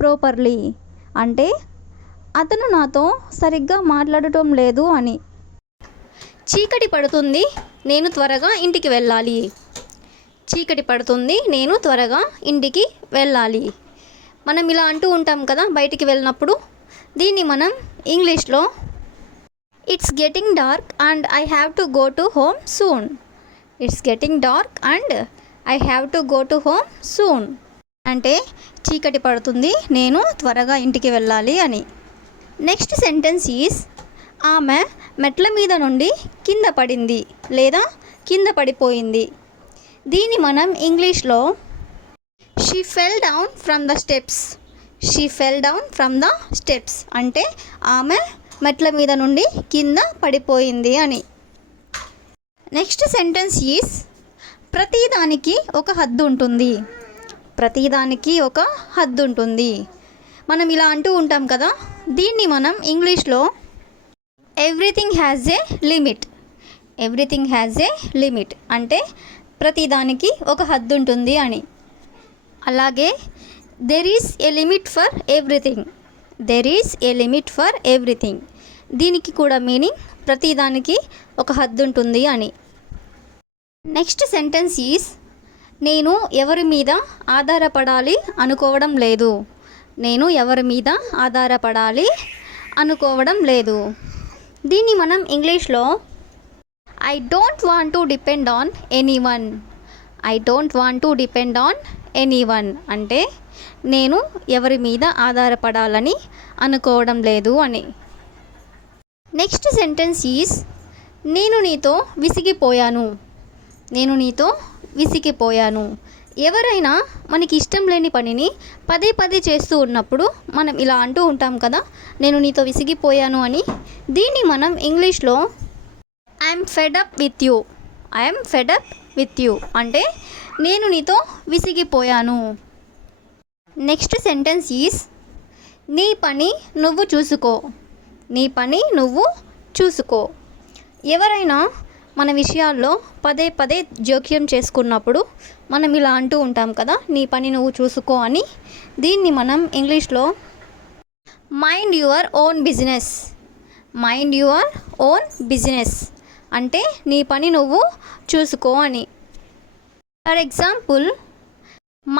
properly అంటే అతను నాతో సరిగ్గా మాట్లాడటం లేదు అని. చీకటి పడుతుంది, నేను త్వరగా ఇంటికి వెళ్ళాలి. చీకటి పడుతుంది, నేను త్వరగా ఇంటికి వెళ్ళాలి. మనం ఇలా అంటూ ఉంటాం కదా బయటికి వెళ్ళినప్పుడు, దీన్ని మనం ఇంగ్లీష్లో it's getting dark and I have to go to home soon. It's getting dark and I have to go to home soon అంటే చీకటి పడుతుంది, నేను త్వరగా ఇంటికి వెళ్ళాలి అని. నెక్స్ట్ సెంటెన్స్ ఈస్ ఆమె మెట్ల మీద నుండి కింద పడింది లేదా కింద పడిపోయింది. దీన్ని మనం ఇంగ్లీష్లో she fell down from the steps. She fell down from the steps అంటే ఆమె మెట్ల మీద నుండి కింద పడిపోయింది అని. నెక్స్ట్ సెంటెన్స్ ఈస్ ప్రతిదానికి ఒక హద్దు ఉంటుంది. ప్రతిదానికి ఒక హద్దు ఉంటుంది. మనం ఇలా అంటూ ఉంటాం కదా, దీన్ని మనం ఇంగ్లీష్లో everything has a limit. Everything has a limit అంటే ప్రతిదానికి ఒక హద్దు ఉంటుంది అని. అలాగే there is a limit for everything. There is a limit for everything దీనికి కూడా మీనింగ్ ప్రతిదానికి ఒక హద్దు ఉంటుంది అని. నెక్స్ట్ సెంటెన్స్ ఈస్ నేను ఎవరి మీద ఆధారపడాలి అనుకోవడం లేదు. నేను ఎవరి మీద ఆధారపడాలి అనుకోవడం లేదు. దీన్ని మనం ఇంగ్లీష్లో I don't want to depend on anyone. I don't want to depend on anyone అంటే నేను ఎవరి మీద ఆధారపడాలని అనుకోవడం లేదు అని. నెక్స్ట్ సెంటెన్స్ ఈస్ నేను నీతో విసిగిపోయాను. నేను నీతో విసిగిపోయాను. ఎవరైనా మనకి ఇష్టం లేని పనిని పదే పదే చేస్తూ ఉన్నప్పుడు మనం ఇలా అంటూ ఉంటాం కదా, నేను నీతో విసిగిపోయాను అని. దీన్ని మనం ఇంగ్లీష్లో I'm fed up with you. I'm fed up with you అంటే నేను నీతో విసిగిపోయాను. నెక్స్ట్ సెంటెన్స్ ఈస్ నీ పని నువ్వు చూసుకో. నీ పని నువ్వు చూసుకో. ఎవరైనా మన విషయాల్లో పదే పదే జోక్యం చేసుకున్నప్పుడు మనం ఇలా అంటూ ఉంటాం కదా, నీ పని నువ్వు చూసుకో అని. దీన్ని మనం ఇంగ్లీష్లో mind your own business. Mind your own business అంటే నీ పని నువ్వు చూసుకో అని. For example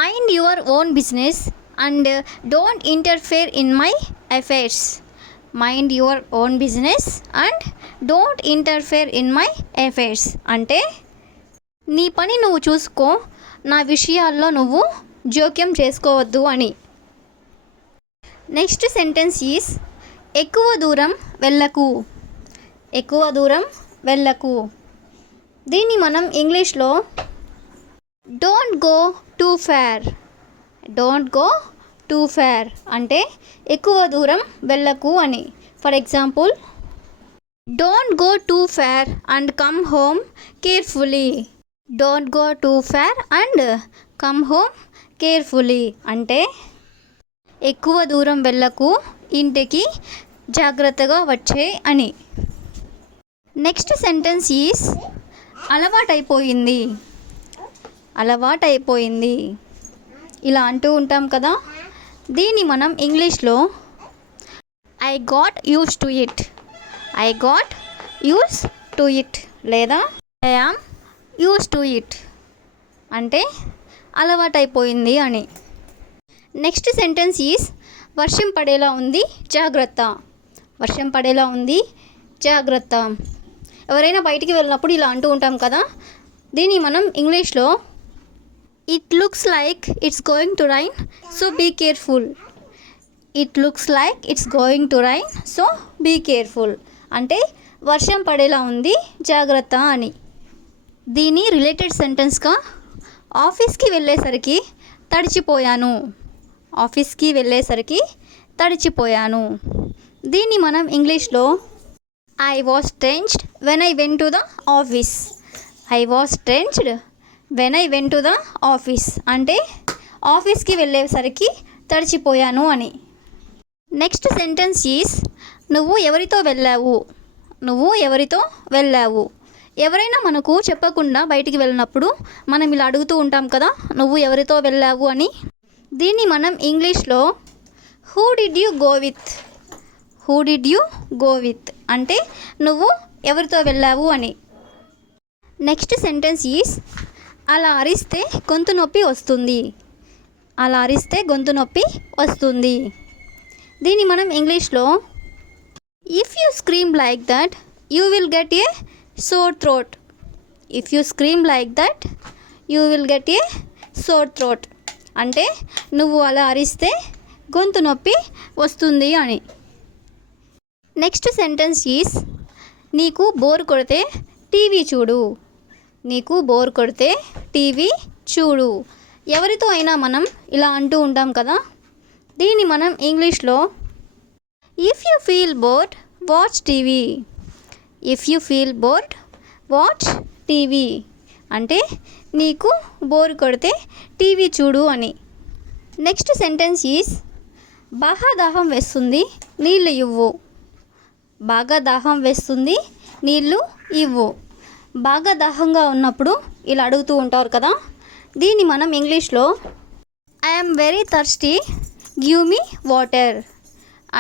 mind your own business and don't interfere in my affairs. Mind your own business and don't interfere in my affairs అంటే నీ పని నువ్వు చూసుకో, నా విషయాల్లో నువ్వు జోక్యం చేసుకోవద్దు అని. నెక్స్ట్ సెంటెన్స్ ఈస్ ఎక్కువ దూరం వెళ్ళకు. ఎక్కువ దూరం వెళ్ళకు. దీన్ని మనం ఇంగ్లీష్లో don't go too far. Don't go too far అంటే ఎక్కువ దూరం వెళ్ళకు అని. For example don't go too far and come home carefully. Don't go too far and come home carefully అంటే ఎక్కువ దూరం వెళ్ళకు, ఇంటికి జాగ్రత్తగా వచ్చే అని. నెక్స్ట్ సెంటెన్స్ ఈస్ అలవాటైపోయింది. అలవాటైపోయింది ఇలా అంటూ ఉంటాం కదా, దీన్ని మనం ఇంగ్లీష్లో I got used to it. I got used to it లేదా I am used to it అంటే అలవాటైపోయింది అని. నెక్స్ట్ సెంటెన్స్ ఈస్ వర్షం పడేలా ఉంది జాగ్రత్త. వర్షం పడేలా ఉంది జాగ్రత్త. ఎవరైనా బయటికి వెళ్ళినప్పుడు ఇలా అంటూ ఉంటాం కదా, దీన్ని మనం ఇంగ్లీష్లో it looks like it's going to rain so be careful. It looks like it's going to rain so be careful అంటే వర్షం పడేలా ఉంది జాగ్రత్త అని. దీని రిలేటెడ్ సెంటెన్స్గా ఆఫీస్కి వెళ్ళేసరికి తడిచిపోయాను. ఆఫీస్కి వెళ్ళేసరికి తడిచిపోయాను. దీన్ని మనం ఇంగ్లీష్లో I was drenched when I went to the office. I was drenched when I went to the office అంటే ఆఫీస్కి వెళ్ళేసరికి తడిచిపోయాను అని. నెక్స్ట్ సెంటెన్స్ ఈస్ నువ్వు ఎవరితో వెళ్ళావు. నువ్వు ఎవరితో వెళ్ళావు. ఎవరైనా మనకు చెప్పకుండా బయటికి వెళ్ళినప్పుడు మనం ఇలా అడుగుతూ ఉంటాం కదా, నువ్వు ఎవరితో వెళ్ళావు అని. దీన్ని మనం ఇంగ్లీష్లో who did you go with. Who did you go with అంటే నువ్వు ఎవరితో వెళ్ళావు అని. నెక్స్ట్ సెంటెన్స్ ఈస్ అలా అరిస్తే గొంతు నొప్పి వస్తుంది. అలా అరిస్తే గొంతు నొప్పి వస్తుంది. దీన్ని మనం ఇంగ్లీష్లో if you scream like that you will get a sore throat. If you scream like that you will get a sore throat అంటే నువ్వు అలా అరిస్తే గొంతు నొప్పి వస్తుంది అని. నెక్స్ట్ సెంటెన్స్ ఈస్ నీకు బోర్ కొడితే టీవీ చూడు. నీకు బోర్ కొడితే టీవీ చూడు. ఎవరితో అయినా మనం ఇలా అంటూ ఉంటాం కదా. దీన్ని మనం ఇంగ్లీష్లో if you feel bored watch TV. If you feel bored watch TV అంటే నీకు బోర్ కొడితే టీవీ చూడు అని. నెక్స్ట్ సెంటెన్స్ ఈస్ బాగా దాహం వేస్తుంది నీళ్ళు ఇవ్వు. బాగా దాహం వేస్తుంది నీళ్ళు ఇవ్వు. బాగా దాహంగా ఉన్నప్పుడు ఇలా అడుగుతూ ఉంటారు కదా. దీన్ని మనం ఇంగ్లీష్లో I'm very thirsty give me water.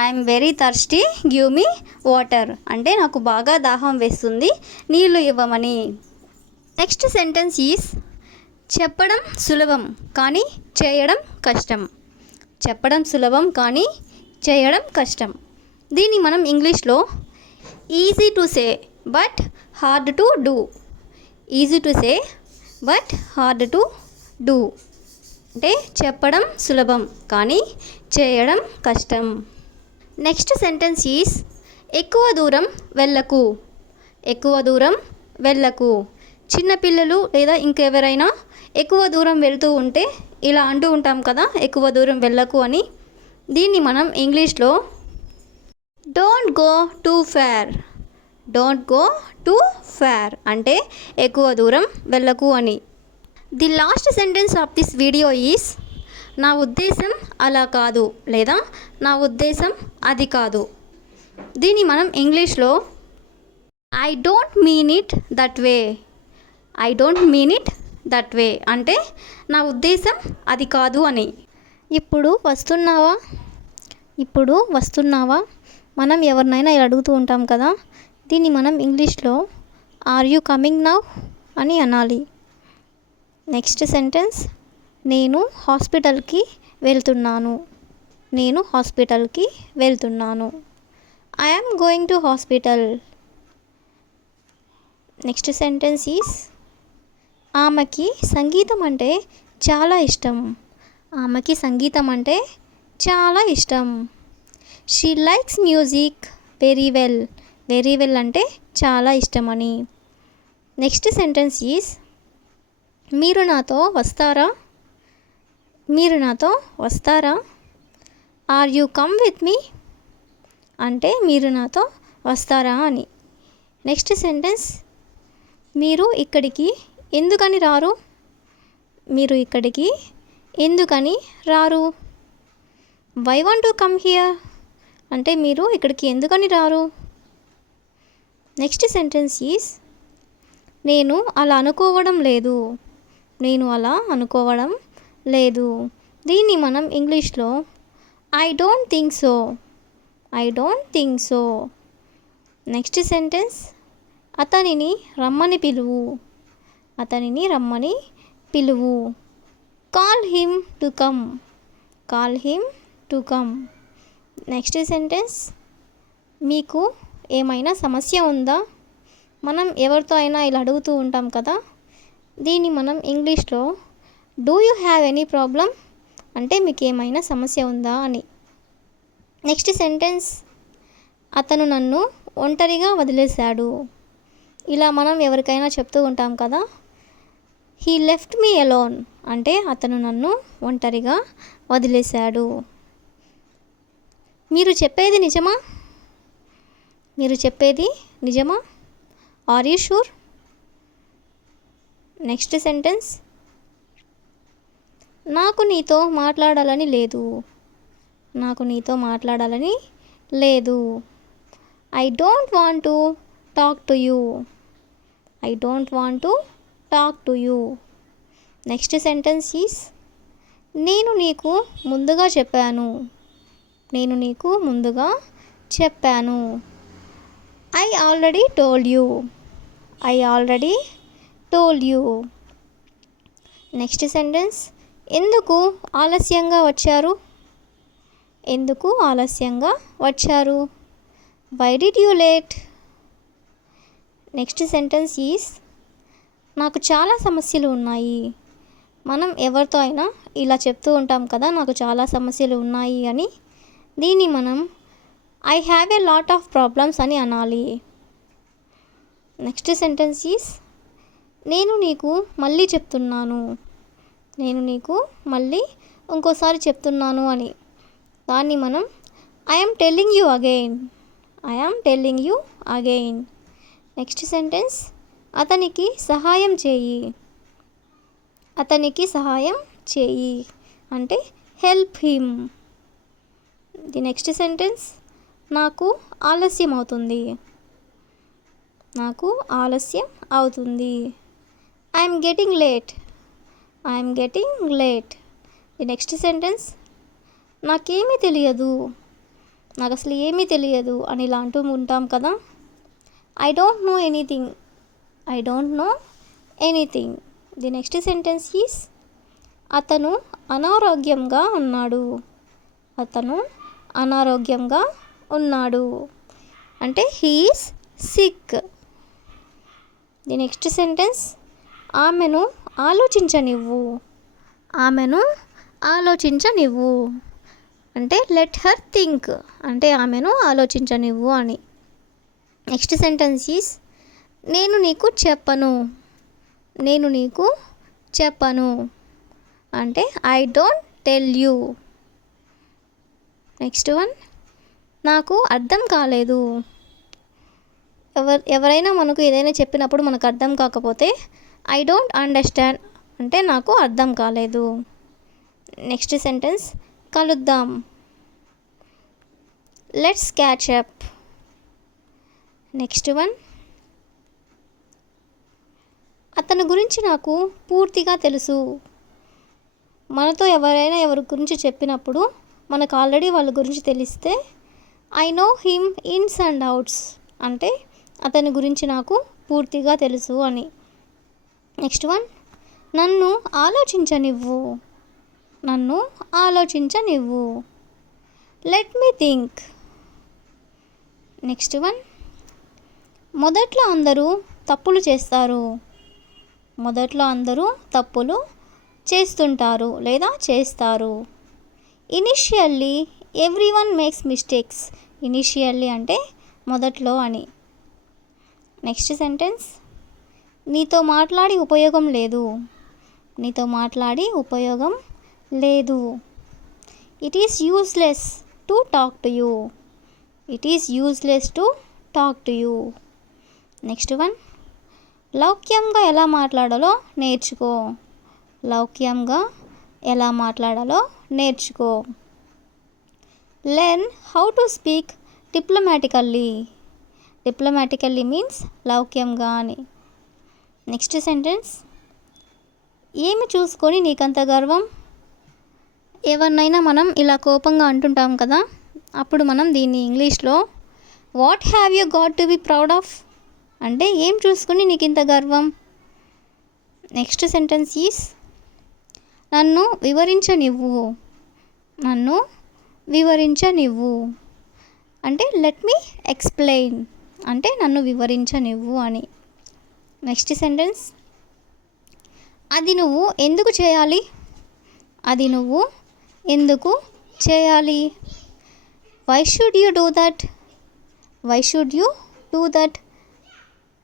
I'm very thirsty give me water అంటే నాకు బాగా దాహం వేస్తుంది నీళ్ళు ఇవ్వమని. నెక్స్ట్ సెంటెన్స్ ఈస్ చెప్పడం సులభం కానీ చేయడం కష్టం. చెప్పడం సులభం కానీ చేయడం కష్టం. దీన్ని మనం ఇంగ్లీష్లో easy to say but hard to do. Easy to say but hard to do అంటే చెప్పడం సులభం కానీ చేయడం కష్టం. నెక్స్ట్ సెంటెన్స్ ఈస్ ఎక్కువ దూరం వెళ్ళకు. ఎక్కువ దూరం వెళ్ళకు. చిన్నపిల్లలు లేదా ఇంకెవరైనా ఎక్కువ దూరం వెళ్తూ ఉంటే ఇలా అంటూ ఉంటాం కదా, ఎక్కువ దూరం వెళ్ళకు అని. దీన్ని మనం ఇంగ్లీష్లో don't go too far. Don't go too far అంటే ఎక్కువ దూరం వెళ్ళకు అని. The last sentence of this video is నా ఉద్దేశం అలా కాదు లేదా నా ఉద్దేశం అది కాదు. దీన్ని మనం ఇంగ్లీష్లో I don't mean it that way. I don't mean it that way అంటే నా ఉద్దేశం అది కాదు అని. ఇప్పుడు వస్తున్నావా. ఇప్పుడు వస్తున్నావా మనం ఎవరినైనా ఇలా అడుగుతూ ఉంటాం కదా. దీన్ని మనం ఇంగ్లీష్లో ఆర్ యూ కమింగ్ నౌ అని అనాలి. నెక్స్ట్ సెంటెన్స్ నేను హాస్పిటల్కి వెళ్తున్నాను. నేను హాస్పిటల్కి వెళ్తున్నాను. I am going to hospital. Next sentence is ఆమెకి సంగీతం అంటే చాలా ఇష్టం. ఆమెకి సంగీతం అంటే చాలా ఇష్టం. She likes music very well. Very well అంటే చాలా ఇష్టమని. నెక్స్ట్ సెంటెన్స్ ఈస్ మీరు నాతో వస్తారా. మీరు నాతో వస్తారా. Are you come with me అంటే మీరు నాతో వస్తారా అని. నెక్స్ట్ సెంటెన్స్ మీరు ఇక్కడికి ఎందుకని రారు. మీరు ఇక్కడికి ఎందుకని రారు. Why want to come here అంటే మీరు ఇక్కడికి ఎందుకని రారు. నెక్స్ట్ సెంటెన్స్ ఈస్ నేను అలా అనుకోవడం లేదు. నేను అలా అనుకోవడం లేదు. దీన్ని మనం ఇంగ్లీష్లో I don't think so. I don't think so. Next sentence అతనిని రమ్మని పిలువు. అతనిని రమ్మని పిలువు. Call him to come. Call him to come. Next sentence మీకు ఏమైనా సమస్య ఉందా. మనం ఎవరితో అయినా ఇలా అడుగుతూ ఉంటాం కదా. దీన్ని మనం ఇంగ్లీష్లో do you have any problem అంటే మీకు ఏమైనా సమస్య ఉందా అని. నెక్స్ట్ సెంటెన్స్ అతను నన్ను ఒంటరిగా వదిలేశాడు. ఇలా మనం ఎవరికైనా చెప్తూ ఉంటాం కదా. హీ లెఫ్ట్ మీ అలోన్ అంటే అతను నన్ను ఒంటరిగా వదిలేశాడు. మీరు చెప్పేది నిజమా? మీరు చెప్పేది నిజమా? Are you sure? Next sentence, నాకు నీతో మాట్లాడాలని లేదు. నాకు నీతో మాట్లాడాలని లేదు. I don't want to talk to you. I don't want to talk to you. Next sentence is, నేను నీకు ముందుగా చెప్పాను. నేను నీకు ముందుగా చెప్పాను. I already told you. I already told you. Next sentence, ఎందుకు ఆలస్యంగా వచ్చారు? ఎందుకు ఆలస్యంగా వచ్చారు? Why did you late? Next sentence is, నాకు చాలా సమస్యలు ఉన్నాయి. మనం ఎవరితో అయినా ఇలా చెప్తూ ఉంటాం కదా, నాకు చాలా సమస్యలు ఉన్నాయి అని. దీన్ని మనం I have a lot of problems అని అనాలి. నెక్స్ట్ సెంటెన్స్ ఈస్, నేను నీకు మళ్ళీ చెప్తున్నాను. నేను నీకు మళ్ళీ ఇంకోసారి చెప్తున్నాను అని. దాన్ని మనం I am telling you again. I am telling you again. Next sentence, అతనికి సహాయం చేయి. అతనికి సహాయం చేయి అంటే help him. The next sentence, నాకు ఆలస్యం అవుతుంది. నాకు ఆలస్యం అవుతుంది. I'm getting late. I'm getting late. The next sentence, నాకేమీ తెలియదు. నాకు అసలు ఏమీ తెలియదు అని ఇలా అంటూ ఉంటాం కదా. I don't know anything. I don't know anything. The next sentence is, అతను అనారోగ్యంగా ఉన్నాడు. అతను అనారోగ్యంగా ఉన్నాడు అంటే he is sick. The next sentence, ఆమెను ఆలోచించనివ్వు. ఆమెను ఆలోచించనివ్వు అంటే లెట్ హర్ థింక్ అంటే ఆమెను ఆలోచించనివ్వు అని. నెక్స్ట్ సెంటెన్స్ ఈస్, నేను నీకు చెప్పను. నేను నీకు చెప్పను అంటే I don't tell you. Next one, నాకు అర్థం కాలేదు. ఎవరైనా మనకు ఏదైనా చెప్పినప్పుడు మనకు అర్థం కాకపోతే ఐ డోంట్ అండర్స్టాండ్ అంటే నాకు అర్థం కాలేదు. నెక్స్ట్ సెంటెన్స్, కలుద్దాం. Let's catch up. Next one, అతని గురించి నాకు పూర్తిగా తెలుసు. మనతో ఎవరైనా ఎవరి గురించి చెప్పినప్పుడు మనకు ఆల్రెడీ వాళ్ళ గురించి తెలిస్తే ఐ నో హిమ్ ఇన్స్ అండ్ అవుట్స్ అంటే అతని గురించి నాకు పూర్తిగా తెలుసు అని. నెక్స్ట్ వన్, నన్ను ఆలోచించనివ్వు. నన్ను ఆలోచించనివ్వు. Let me think. Next one, మొదట్లో అందరూ తప్పులు చేస్తారు. మొదట్లో అందరూ తప్పులు చేస్తుంటారు లేదా చేస్తారు. Initially every one makes mistakes. Initially అంటే మొదట్లో అని. నెక్స్ట్ సెంటెన్స్, నీతో మాట్లాడి ఉపయోగం లేదు. నీతో మాట్లాడి ఉపయోగం లేదు. It is useless to talk to you. It is useless to talk to you. Next one, లౌక్యంగా ఎలా మాట్లాడాలో నేర్చుకో. లౌక్యంగా ఎలా మాట్లాడాలో నేర్చుకో. Learn how to speak diplomatically. Diplomatically means లౌక్యంగా అని. నెక్స్ట్ సెంటెన్స్, ఏమి చూసుకొని నీకంత గర్వం. ఎవరినైనా మనం ఇలా కోపంగా అంటుంటాం కదా, అప్పుడు మనం దీన్ని ఇంగ్లీష్లో what have you got to be proud of అంటే ఏం చూసుకుని నీకు ఇంత గర్వం. నెక్స్ట్ సెంటెన్స్ ఈస్, నన్ను వివరించనివ్వు. నన్ను వివరించనివ్వు అంటే లెట్ మీ ఎక్స్ప్లెయిన్ అంటే నన్ను వివరించనివ్వు అని. నెక్స్ట్ సెంటెన్స్, అది నువ్వు ఎందుకు చేయాలి. అది నువ్వు ఎందుకు చేయాలి. Why should you do that. Why should you do that.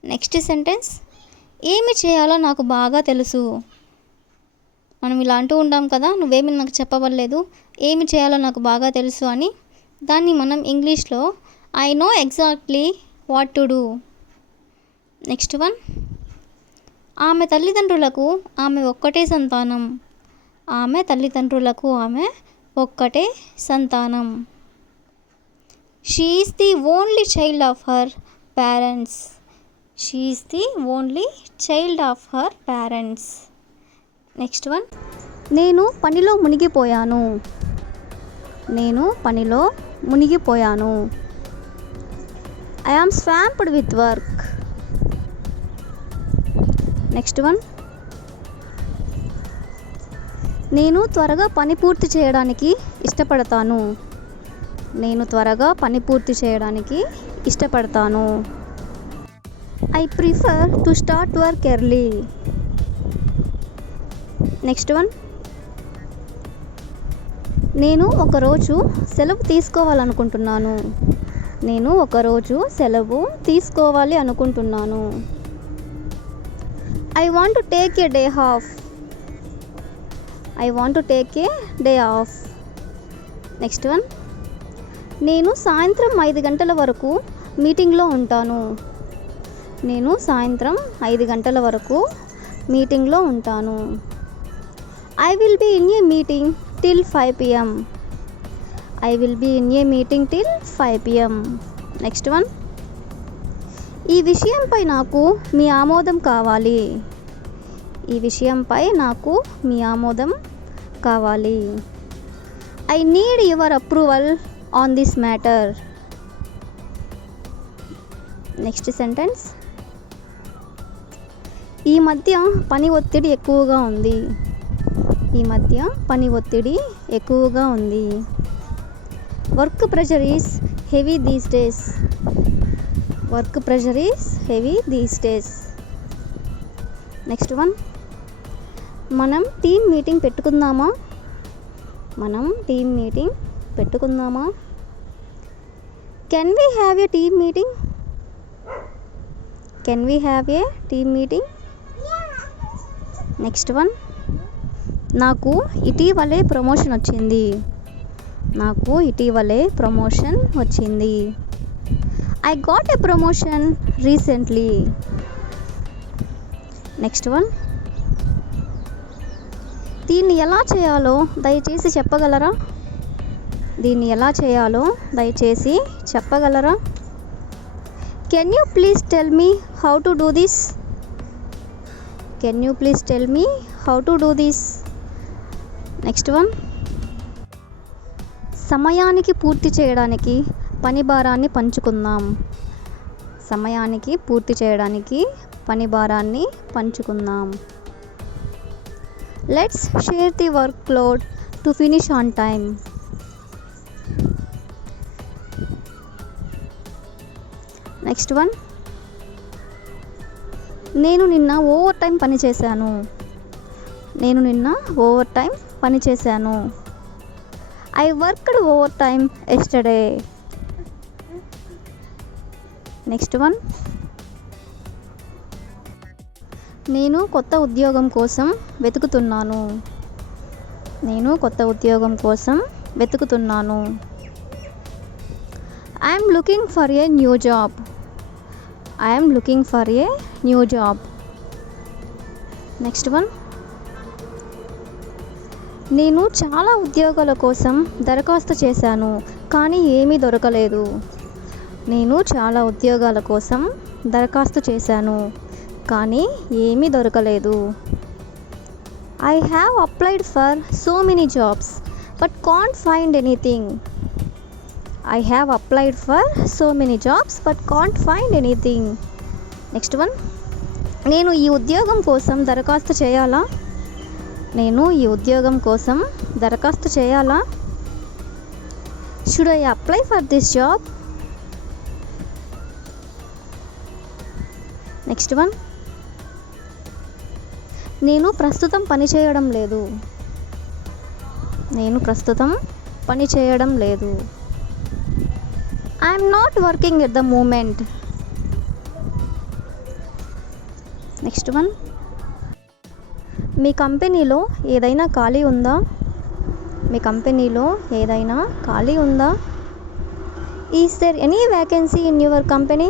Next sentence, ఏమి చేయాలో నాకు బాగా తెలుసు. మనం ఇలా అంటూ ఉంటాం కదా, నువ్వేమీ నాకు చెప్పవలేదు, ఏమి చేయాలో నాకు బాగా తెలుసు అని. దాన్ని మనం ఇంగ్లీష్లో I know exactly what to do. Next one, ఆమె తల్లిదండ్రులకు ఆమె ఒక్కటే సంతానం. ఆమె తల్లిదండ్రులకు ఆమె ఒక్కటే సంతానం. She is the only child of her parents. She is the only child of her parents. Next one, నేను పనిలో మునిగిపోయాను. నేను పనిలో మునిగిపోయాను. I am swamped with work. Next one, నేను త్వరగా పని పూర్తి చేయడానికి ఇష్టపడతాను. నేను త్వరగా పని పూర్తి చేయడానికి ఇష్టపడతాను. I prefer to start work early. Next one, నేను ఒకరోజు సెలవు తీసుకోవాలనుకుంటున్నాను. నేను ఒకరోజు సెలవు తీసుకోవాలి అనుకుంటున్నాను. I want to take a day of. I want to take a day of. Next one, నేను సాయంత్రం 5 గంటల వరకు మీటింగ్లో ఉంటాను. నేను సాయంత్రం 5 గంటల వరకు మీటింగ్లో ఉంటాను. I will be in a meeting till 5 p.m. I will be in a meeting till 5 p.m. Next one, ఈ విషయంపై నాకు మీ ఆమోదం కావాలి. ఈ విషయంపై నాకు మీ ఆమోదం కావాలి. I need your approval on this matter. Next sentence, ఈ మధ్య పని ఒత్తిడి ఎక్కువగా ఉంది. ఈ మధ్య పని ఒత్తిడి ఎక్కువగా ఉంది. Work pressure is heavy these days. Work pressure is heavy these days. Next one, మనం టీమ్ మీటింగ్ పెట్టుకుందామా. మనం టీమ్ మీటింగ్ పెట్టుకుందామా. Can we have a team meeting. Can we have a team meeting. Next one, నాకు ఇటీవలే ప్రమోషన్ వచ్చింది. నాకు ఇటీవలే ప్రమోషన్ వచ్చింది. I got a promotion recently. Next one, దీన్ని ఎలా చేయాలో దయచేసి చెప్పగలరా. దీన్ని ఎలా చేయాలో దయచేసి చెప్పగలరా. Can you please tell me how to do this. Can you please tell me how to do this. Next one, సమయానికి పూర్తి చేయడానికి పని భారాన్ని పంచుకుందాం. సమయానికి పూర్తి చేయడానికి పని భారాన్ని పంచుకుందాం. Let's share the work load to finish on time. Next one, నేను నిన్న ఓవర్ టైం పని చేశాను. నేను నిన్న ఓవర్ టైం పని చేశాను. I worked over time yesterday. Next one, నేను కొత్త ఉద్యోగం కోసం వెతుకుతున్నాను. నేను కొత్త ఉద్యోగం కోసం వెతుకుతున్నాను. I'm looking for a new job. I'm looking for a new job. Next one, నేను చాలా ఉద్యోగాల కోసం దరఖాస్తు చేశాను కానీ ఏమీ దొరకలేదు. నేను చాలా ఉద్యోగాల కోసం దరఖాస్తు చేశాను కానీ ఏమీ దొరకలేదు. I have applied for so many jobs but can't find anything. I have applied for so many jobs but can't find anything. Next one, నేను ఈ ఉద్యోగం కోసం దరఖాస్తు చేయాలా. నేను ఈ ఉద్యోగం కోసం దరఖాస్తు చేయాలా. Should I apply for this job. Next one, నేను ప్రస్తుతం పని చేయడం లేదు. నేను ప్రస్తుతం పని చేయడం లేదు. I'm not working at the moment. Next one, మీ కంపెనీలో ఏదైనా ఖాళీ ఉందా? మీ కంపెనీలో ఏదైనా ఖాళీ ఉందా? Is there any vacancy in your company?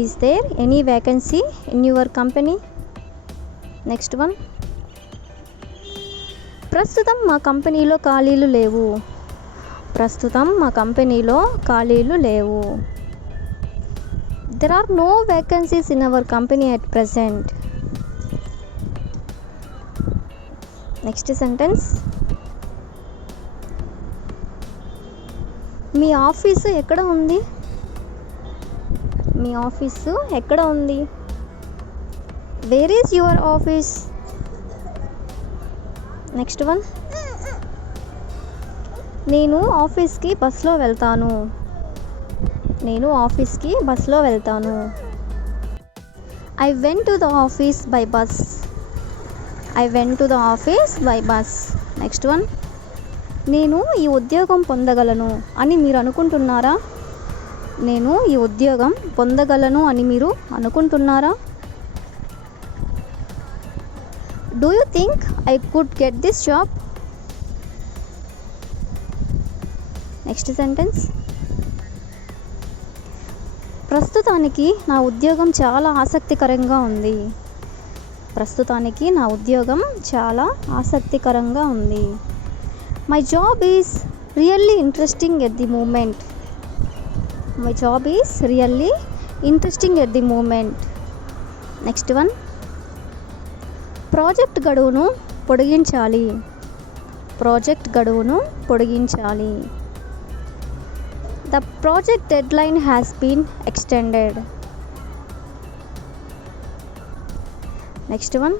Is there any vacancy in your company? Next one. ప్రస్తుతం మా కంపెనీలో ఖాళీలు లేవు. ప్రస్తుతం మా కంపెనీలో ఖాళీలు లేవు. There are no vacancies in our company at present. Next sentence. Me office ఎక్కడ ఉంది? మీ ఆఫీసు ఎక్కడ ఉంది? Where is your office? Next one. నేను ఆఫీస్కి బస్లో వెళ్తాను. నేను ఆఫీస్కి బస్లో వెళ్తాను. I went to the office by bus. I went to the office by bus. Next one. నేను ఈ ఉద్యోగం పొందగలను అని మీరు అనుకుంటున్నారా? నేను ఈ ఉద్యోగం పొందగలను అని మీరు అనుకుంటున్నారా? Do you think I could get this job? Next sentence. ప్రస్తుతానికి నా ఉద్యోగం చాలా ఆసక్తికరంగా ఉంది. ప్రస్తుతానికి నా ఉద్యోగం చాలా ఆసక్తికరంగా ఉంది. My job is really interesting at the moment. My job is really interesting at the moment. Next one. Project గడువును పొడిగించాలి. ప్రాజెక్ట్ గడువును పొడిగించాలి. The project deadline has been extended. Next one.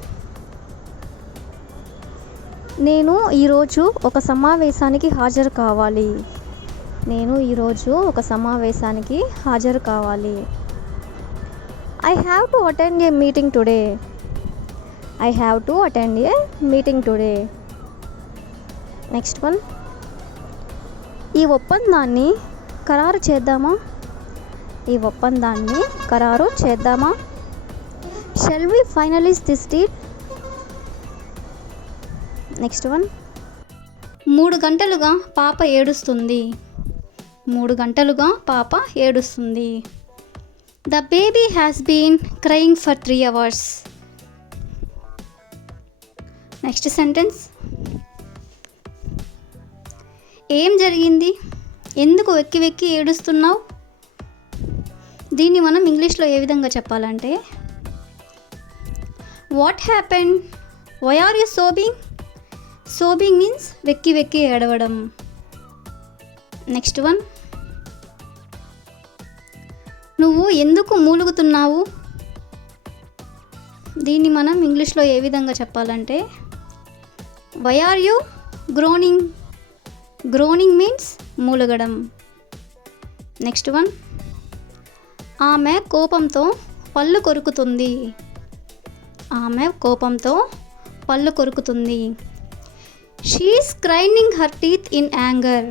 నేను ఈరోజు ఒక సమావేశానికి హాజరు కావాలి. నేను ఈరోజు ఒక సమావేశానికి హాజరు కావాలి. I have to attend a meeting today. I have to attend a meeting today. Next one. ఈ ఒప్పందాన్ని ఖరారు చేద్దామా? ఈ ఒప్పందాన్ని ఖరారు చేద్దామా? Shall we finalize this deal? Next one. 3 గంటలుగా పాప ఏడుస్తుంది. 3 గంటలుగా పాప ఏడుస్తుంది. The baby has been crying for 3 hours. Next sentence. ఏం జరిగింది? ఎందుకు వెక్కి వెక్కి ఏడుస్తున్నావు? దీన్ని మనం ఇంగ్లీష్లో ఏ విధంగా చెప్పాలంటే, what happened? Why are you sobbing? Sobbing means వెక్కి వెక్కి ఏడవడం. Next one. నువ్వు ఎందుకు మూలుగుతున్నావు? దీన్ని మనం ఇంగ్లీష్లో ఏ విధంగా చెప్పాలంటే, why are you groaning? Groaning means మూలగడం. Next one. ఆమె కోపంతో పళ్ళు కొరుకుతుంది. ఆమె కోపంతో పళ్ళు కొరుకుతుంది. She is grinding her teeth in anger.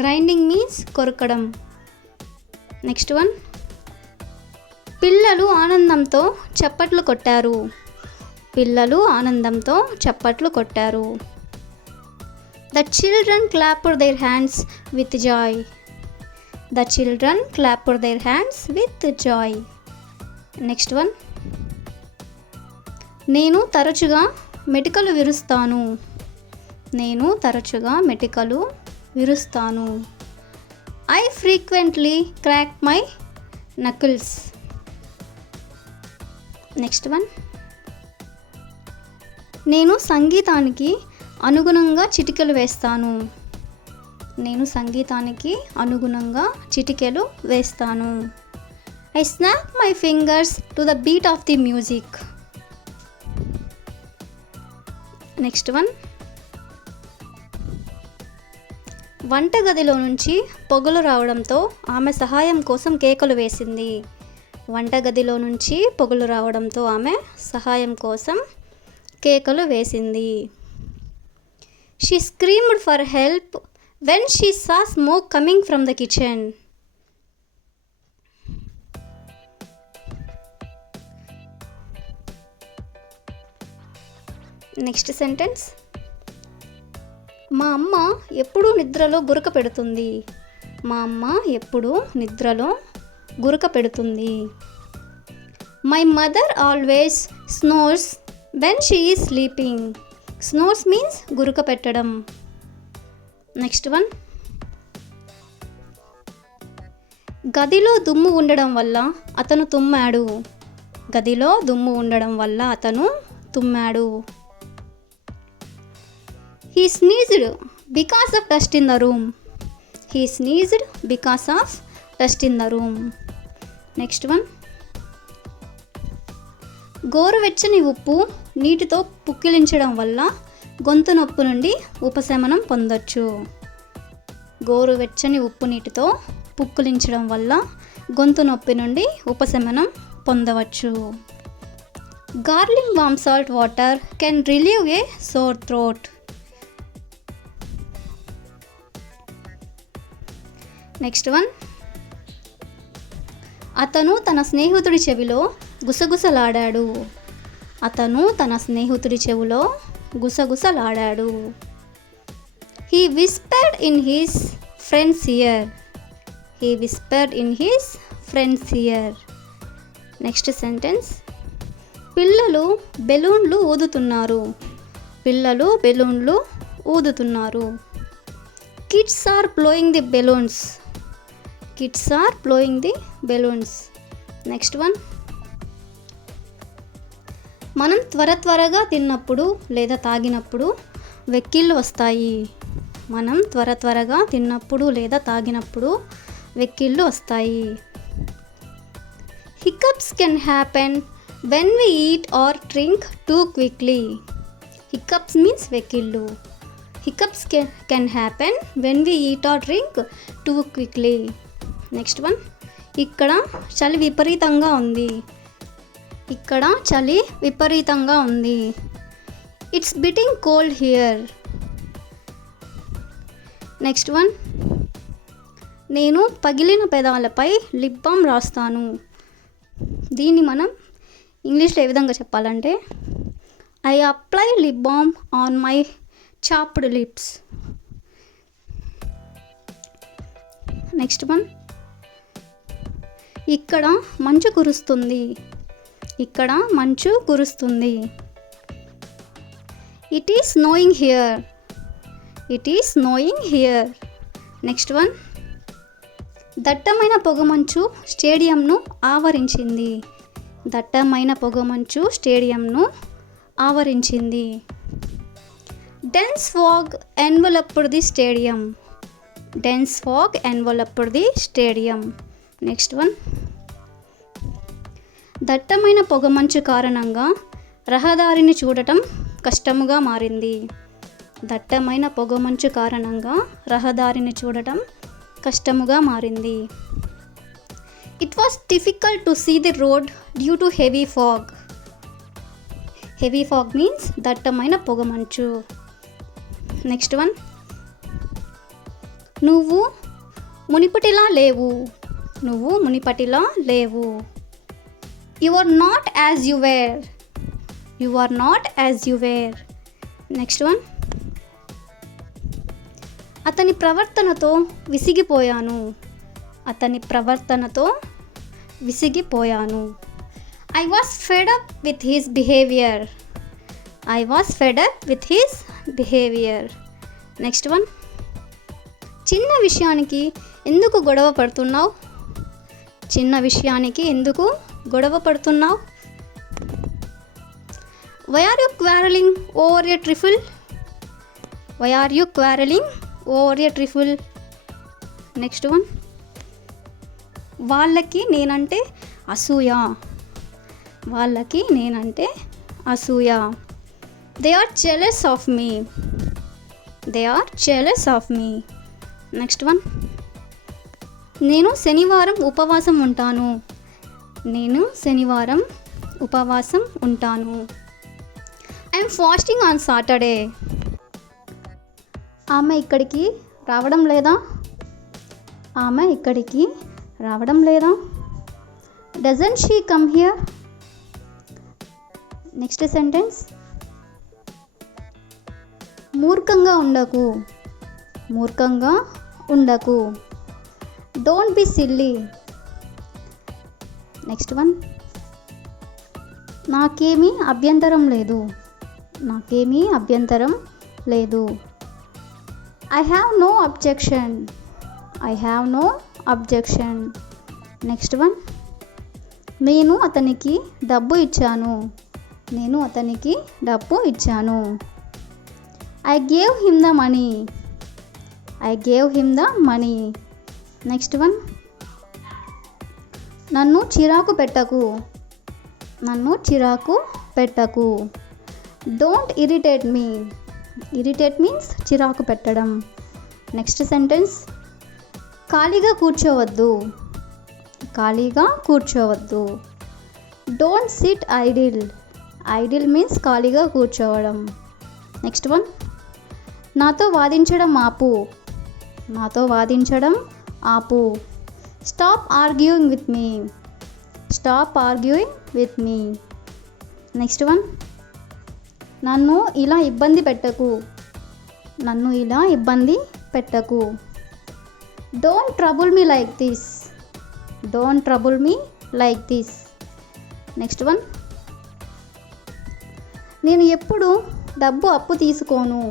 Grinding means కొరకడం. Next one. పిల్లలు ఆనందంతో చప్పట్లు కొట్టారు. పిల్లలు ఆనందంతో చప్పట్లు కొట్టారు. The children clapped their hands with joy. The children clapped their hands with joy. Next one. నేను తరచుగా మెటికలు విరుస్తాను. నేను తరచుగా మెటికలు విరుస్తాను. I frequently crack my knuckles. Next one. నేను సంగీతానికి అనుగుణంగా చిటికెలు వేస్తాను. నేను సంగీతానికి అనుగుణంగా చిటికెలు వేస్తాను. I snap my fingers to the beat of the music. Next one. వంటగదిలో నుంచి పొగలు రావడంతో ఆమె సహాయం కోసం కేకలు వేసింది. వంటగదిలో నుంచి పొగలు రావడంతో ఆమె సహాయం కోసం కేకలు వేసింది. She screamed for help when she saw smoke coming from the kitchen. Next sentence, మా అమ్మ ఎప్పుడూ నిద్రలో గురక పెడుతుంది. మా అమ్మ ఎప్పుడూ నిద్రలో గురక పెడుతుంది. My mother always snores when she is sleeping. Snores means గురక పెట్టడం. నెక్స్ట్ వన్, గదిలో దుమ్ము ఉండడం వల్ల అతను తుమ్మాడు. గదిలో దుమ్ము ఉండడం వల్ల అతను తుమ్మాడు. He sneezed because of dust in the room. He sneezed because of dust in the room. Next one, గోరువెచ్చని ఉప్పు నీటితో పుక్కిలించడం వల్ల గొంతు నొప్పి నుండి ఉపశమనం పొందొచ్చు. గోరువెచ్చని ఉప్పు నీటితో పుక్కిలించడం వల్ల గొంతు నొప్పి నుండి ఉపశమనం పొందవచ్చు. Gargling warm salt water can relieve a sore throat. Next one, అతను తన స్నేహితుడి చెవిలో గుసగుసలాడాడు. అతను తన స్నేహితుడి చెవిలో గుసగుసలాడాడు. He whispered in his friend's ear. He whispered in his friend's ear. Next sentence, పిల్లలు బెలూన్లు ఊదుతున్నారు. పిల్లలు బెలూన్లు ఊదుతున్నారు. Kids are blowing the balloons. Kids are blowing the balloons. Next one, మనం త్వరగా తిన్నప్పుడు లేదా తాగినప్పుడు వెక్కిళ్ళు వస్తాయి. మనం త్వరగా తిన్నప్పుడు లేదా తాగినప్పుడు వెక్కిళ్ళు వస్తాయి. Hiccups can happen when we eat or drink too quickly. Hiccups means వెక్కిళ్ళు. Hiccups can happen when we eat or drink too quickly. Next one, ఇక్కడ చలి విపరీతంగా ఉంది. ఇక్కడ చలి విపరీతంగా ఉంది. It's biting cold here. Next one, నేను పగిలిన పెదాలపై లిప్ బామ్ రాస్తాను. దీన్ని మనం ఇంగ్లీష్లో ఏ విధంగా చెప్పాలంటే, I apply lip balm on my chapped lips. Next one, ఇక్కడ మంచు కురుస్తుంది. ఇక్కడ మంచు కురుస్తుంది. It is snowing here. It is snowing here. Next one, దట్టమైన పొగమంచు స్టేడియంను ఆవరించింది. దట్టమైన పొగమంచు స్టేడియంను ఆవరించింది. Dense fog enveloped the stadium. Dense fog enveloped the stadium. Next one, దట్టమైన పొగమంచు కారణంగా రహదారిని చూడటం కష్టముగా మారింది. దట్టమైన పొగమంచు కారణంగా రహదారిని చూడటం కష్టముగా మారింది. It was difficult to see the road due to heavy fog. Heavy fog means దట్టమైన పొగమంచు. నెక్స్ట్ వన్, నువ్వు మునిపటిలా లేవు. నువ్వు మునిపటిలా లేవు. You are not as you were. You are not as you were. Next one, అతని ప్రవర్తనతో విసిగిపోయాను. అతని ప్రవర్తనతో విసిగిపోయాను. I was fed up with his behaviour. I was fed up with his behaviour. Next one, చిన్న విషయానికి ఎందుకు గొడవ పడుతున్నావు. చిన్న విషయానికి ఎందుకు గొడవ పడుతున్నావు. Why are you quarrelling over a trifle. Why are you quarrelling over a trifle. Next one, వాళ్ళకి నేనంటే అసూయ. వాళ్ళకి నేనంటే అసూయ. They are jealous of me. They are jealous of me. Next one, నేను శనివారం ఉపవాసం ఉంటాను. నేను శనివారం ఉపవాసం ఉంటాను. I'm fasting on Saturday. ఆమె ఇక్కడికి రావడం లేదా. ఆమె ఇక్కడికి రావడం లేదా. Doesn't she come here. Next sentence, మూర్ఖంగా ఉండకు, మూర్ఖంగా ఉండకు. Don't be silly. Next one, నాకేమీ అభ్యంతరం లేదు, నాకేమీ అభ్యంతరం లేదు. I have no objection, I have no objection. Next one, నేను అతనికి డబ్బు ఇచ్చాను, నేను అతనికి డబ్బు ఇచ్చాను. I gave him the money, I gave him the money. Next one, నన్ను చిరాకు పెట్టకు, నన్ను చిరాకు పెట్టకు. Don't irritate me. Irritate means చిరాకు పెట్టడం. నెక్స్ట్ సెంటెన్స్, ఖాళీగా కూర్చోవద్దు, ఖాళీగా కూర్చోవద్దు. Don't sit idle. Idle means ఖాళీగా కూర్చోవడం. నెక్స్ట్ వన్, నాతో వాదించడం ఆపు, నాతో వాదించడం ఆపు. Stop arguing with me, stop arguing with me. Next one, నన్ను ఇలా ఇబ్బంది పెట్టకు, నన్ను ఇలా ఇబ్బంది పెట్టకు. Don't trouble me like this, don't trouble me like this. Next one, నేను ఎప్పుడు డబ్బు అప్పు తీసుకోను,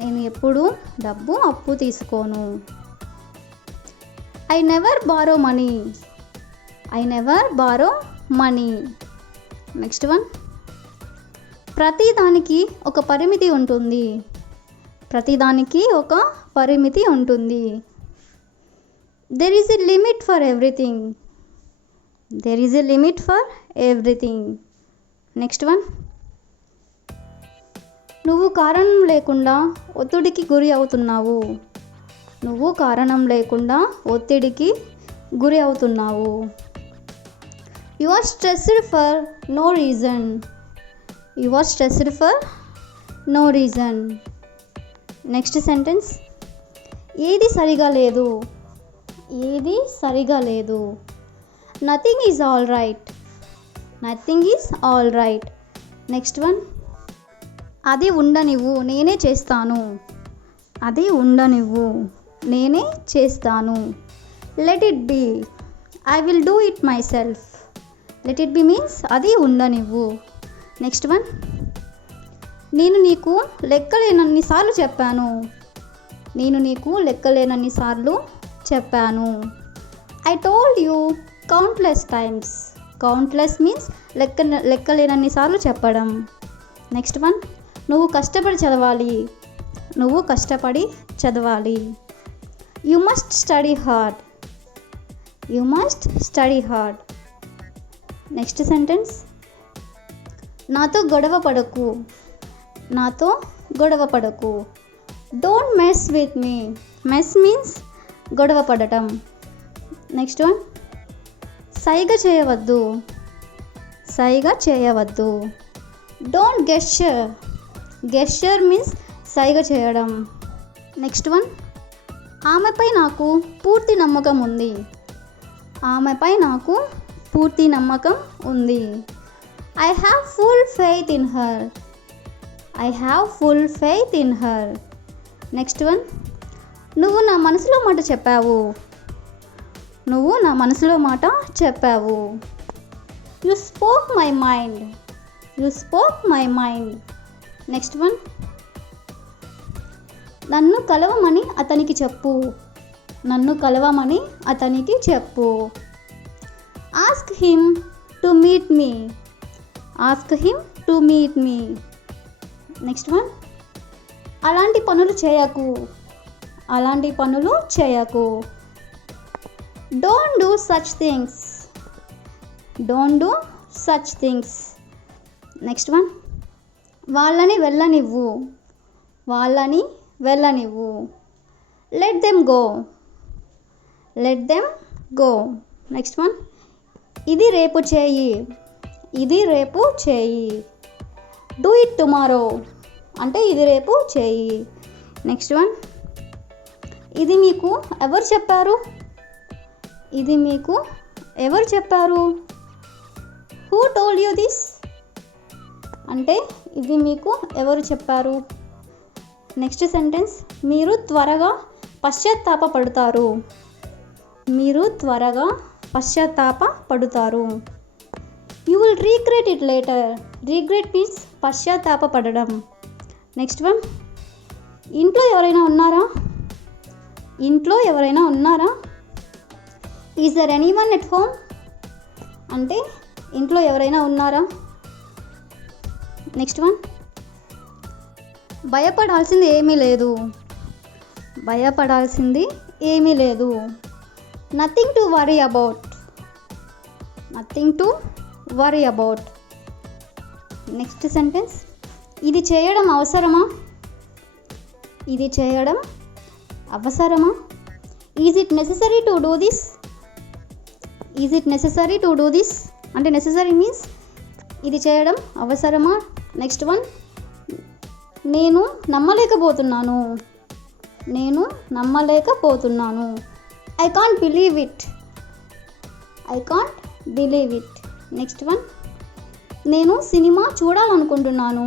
నేను ఎప్పుడు డబ్బు అప్పు తీసుకోను. I never borrow money, I never borrow money. Next one, ప్రతిదానికి ఒక పరిమితి ఉంటుంది, ప్రతిదానికి ఒక పరిమితి ఉంటుంది. There is a limit for everything, there is a limit for everything. Next one, నువ్వు కారణం లేకుండా ఒత్తిడికి గురి అవుతున్నావు, నువ్వు కారణం లేకుండా ఒత్తిడికి గురి అవుతున్నావు. You are stressed for no reason, you are stressed for no reason. Next sentence, ఏది సరిగా లేదు, ఏది సరిగా లేదు. Nothing is all right, nothing is all right. Next one, అది ఉండనివ్వు నేనే చేస్తాను, అది ఉండనివ్వు నేనే చేస్తాను. Let it be, I will do it myself. Let it be means అది ఉండనివ్వు. నెక్స్ట్ వన్, నేను నీకు లెక్కలేనన్ని సార్లు చెప్పాను, నేను నీకు లెక్కలేనన్ని సార్లు చెప్పాను. I told you countless times. Countless means లెక్కలేనన్ని సార్లు చెప్పడం. నెక్స్ట్ వన్, నువ్వు కష్టపడి చదవాలి, నువ్వు కష్టపడి చదవాలి. You must study hard, you must study hard. Next sentence, నాతో గొడవ పడకు, నాతో గొడవ పడకు. Don't mess with me. Mess means గొడవ పడటం. నెక్స్ట్ వన్, సైగ చేయవద్దు, సైగ చేయవద్దు. Don't gesture. గెస్చర్ మీన్స్ సైగ చేయడం. నెక్స్ట్ వన్, ఆమెపై నాకు పూర్తి నమ్మకం ఉంది, ఆమెపై నాకు పూర్తి నమ్మకం ఉంది. I have full faith in her, I have full faith in her. Next one, నువ్వు నా మనసులో మాట చెప్పావు, నువ్వు నా మనసులో మాట చెప్పావు. You spoke my mind, you spoke my mind. Next one, నన్ను కలవమని అతనికి చెప్పు, నన్ను కలవమని అతనికి చెప్పు. Ask him to meet me, ask him to meet me. Next one, అలాంటి పనులు చేయకు, అలాంటి పనులు చేయకు. Don't do such things, don't do such things. Next one, వాళ్ళని వెళ్ళనివ్వు, వాళ్ళని వెళ్ళనివ్వు. Let them go, let them go. Next one, ఇది రేపు చేయి, ఇది రేపు చేయి. డూ ఇట్ టుమారో అంటే ఇది రేపు చేయి. నెక్స్ట్ వన్, ఇది మీకు ఎవరు చెప్పారు, ఇది మీకు ఎవరు చెప్పారు. హూ టోల్డ్ యూ దిస్ అంటే ఇది మీకు ఎవరు చెప్పారు. నెక్స్ట్ సెంటెన్స్, మీరు త్వరగా పశ్చాత్తాపపడతారు. మీరు త్వరగా పశ్చాత్తాపపడతారు. You will regret it later. Regret means పశ్చాత్తాపపడడం. నెక్స్ట్ వన్, ఇంట్లో ఎవరైనా ఉన్నారా? ఇంట్లో ఎవరైనా ఉన్నారా? Is there anyone at home? అంటే ఇంట్లో ఎవరైనా ఉన్నారా? నెక్స్ట్ వన్, భయపడాల్సింది ఏమీ లేదు. భయపడాల్సింది ఏమీ లేదు. Nothing to worry about. Nothing to worry about. Next sentence, ఇది చేయడం అవసరమా? ఇది చేయడం అవసరమా? Is it necessary to do this? Is it necessary to do this? అంటే నెససరీ మీన్స్ ఇది చేయడం అవసరమా. నెక్స్ట్ వన్, నేను నమ్మలేకపోతున్నాను. నేను నమ్మలేకపోతున్నాను. I can't believe it. I can't believe it. Next one, నేను సినిమా చూడాలనుకుంటున్నాను.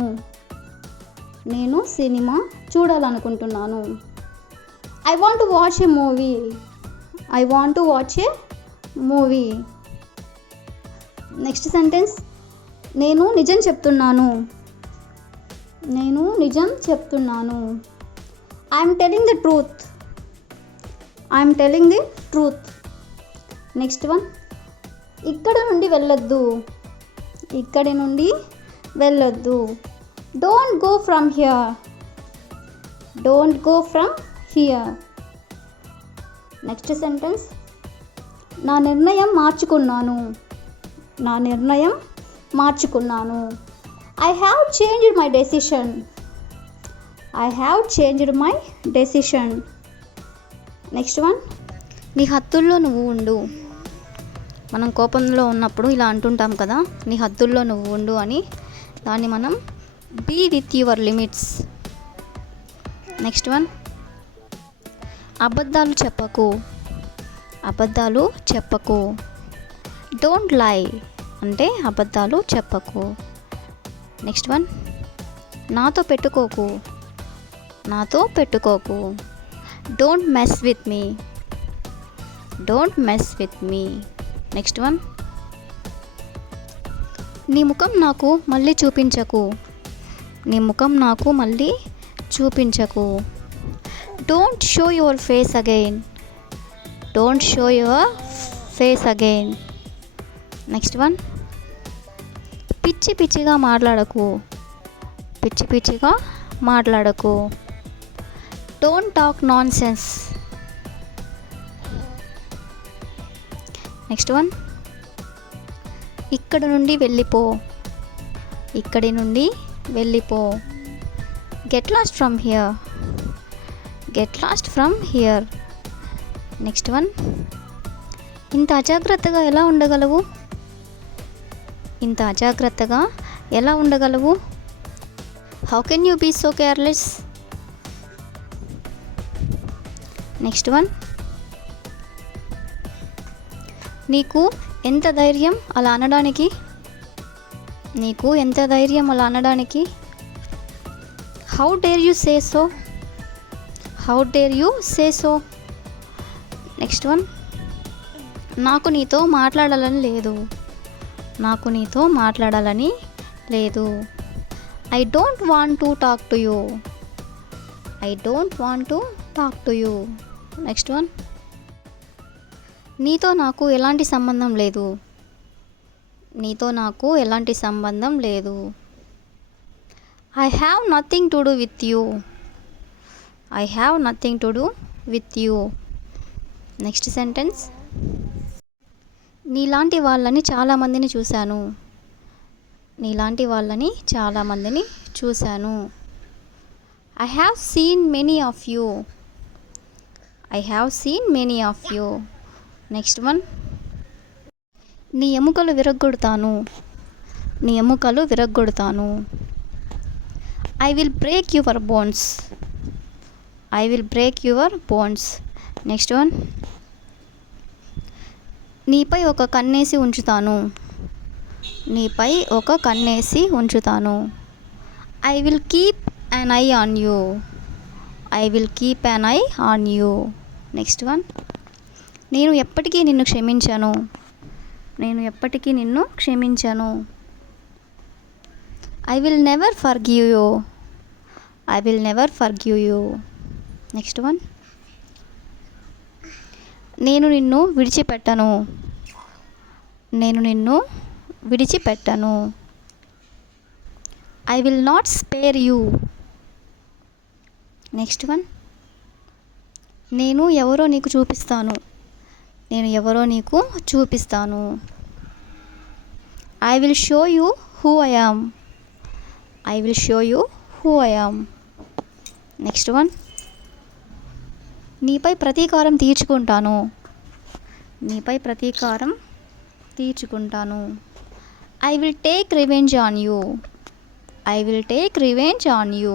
నేను సినిమా చూడాలనుకుంటున్నాను. I want to watch A movie. I want to watch A movie. Next sentence, నేను నిజం చెప్తున్నాను. నేను నిజం చెప్తున్నాను. I'm telling the truth. I'm telling the truth. Next one, ఇక్కడ నుండి వెళ్ళొద్దు. ఇక్కడి నుండి వెళ్ళొద్దు. Don't go from here. Don't go from here. Next sentence, నా నిర్ణయం మార్చుకున్నాను. నా నిర్ణయం మార్చుకున్నాను. I have changed my decision. I have changed my decision. Next one, నీ హద్దుల్లో నువ్వు ఉండు. మనం కోపంలో ఉన్నప్పుడు ఇలా అంటుంటాం కదా, నీ హద్దుల్లో నువ్వు ఉండు అని. దాన్ని మనం be with your limits. Next one, అబద్ధాలు చెప్పకు. అబద్ధాలు చెప్పకు. డోంట్ లై అంటే అబద్ధాలు చెప్పకు. నెక్స్ట్ వన్, నాతో పెట్టుకోకు. నాతో పెట్టుకోకు. Don't mess with me. Don't mess with me. Next one, నీ ముఖం నాకు మళ్ళీ చూపించకు. నీ ముఖం నాకు మళ్ళీ చూపించకు. Don't show your face again. Don't show your face again. Next one, పిచ్చి పిచ్చిగా మాట్లాడకు. పిచ్చి పిచ్చిగా మాట్లాడకు. Don't talk nonsense. Next one, ఇక్కడ నుండి వెళ్ళిపో. ఇక్కడి నుండి వెళ్ళిపో. Get lost from here. Get lost from here. Next one, ఇంత అజాగ్రత్తగా ఎలా ఉండగలవు? ఇంత అజాగ్రత్తగా ఎలా ఉండగలవు? How can you be so careless? Next one, నీకు ఎంత ధైర్యం అలా అనడానికి? నీకు ఎంత ధైర్యం అలా అనడానికి? How dare you say so? How dare you say so? Next one, నాకు నీతో మాట్లాడాలని లేదు. నాకు నీతో మాట్లాడాలని లేదు. I don't want to talk to you. I don't want to talk to you. Next one, నీతో నాకు ఎలాంటి సంబంధం లేదు. నీతో నాకు ఎలాంటి సంబంధం లేదు. I have nothing to do with you. I have nothing to do with you. Next sentence, నీలాంటి వాళ్ళని చాలామందిని చూశాను. నీలాంటి వాళ్ళని చాలామందిని చూశాను. I have seen many of you. I have seen many of you. Next one, నీ ఎముకలు విరగ్గొడతాను. నీ ఎముకలు విరగ్గొడతాను. I will break your bones. I will break your bones. Next one, నీపై ఒక కన్నేసి ఉంచుతాను. నీపై ఒక కన్నేసి ఉంచుతాను. I will keep an eye on you. I will keep an eye on you. Next one, నేను ఎప్పటికీ నిన్ను క్షమించను. నేను ఎప్పటికీ నిన్ను క్షమించను. I will never forgive you. I will never forgive you. Next one, నేను నిన్ను విడిచిపెట్టను. నేను నిన్ను విడిచిపెట్టను. I will not spare you. Next one, నేను ఎవరో నీకు చూపిస్తాను. నేను ఎవరో నీకు చూపిస్తాను. I will show you who I am. I will show you who I am. Next one, నీపై ప్రతీకారం తీర్చుకుంటాను. నీపై ప్రతీకారం తీర్చుకుంటాను. I will take revenge on you. I will take revenge on you.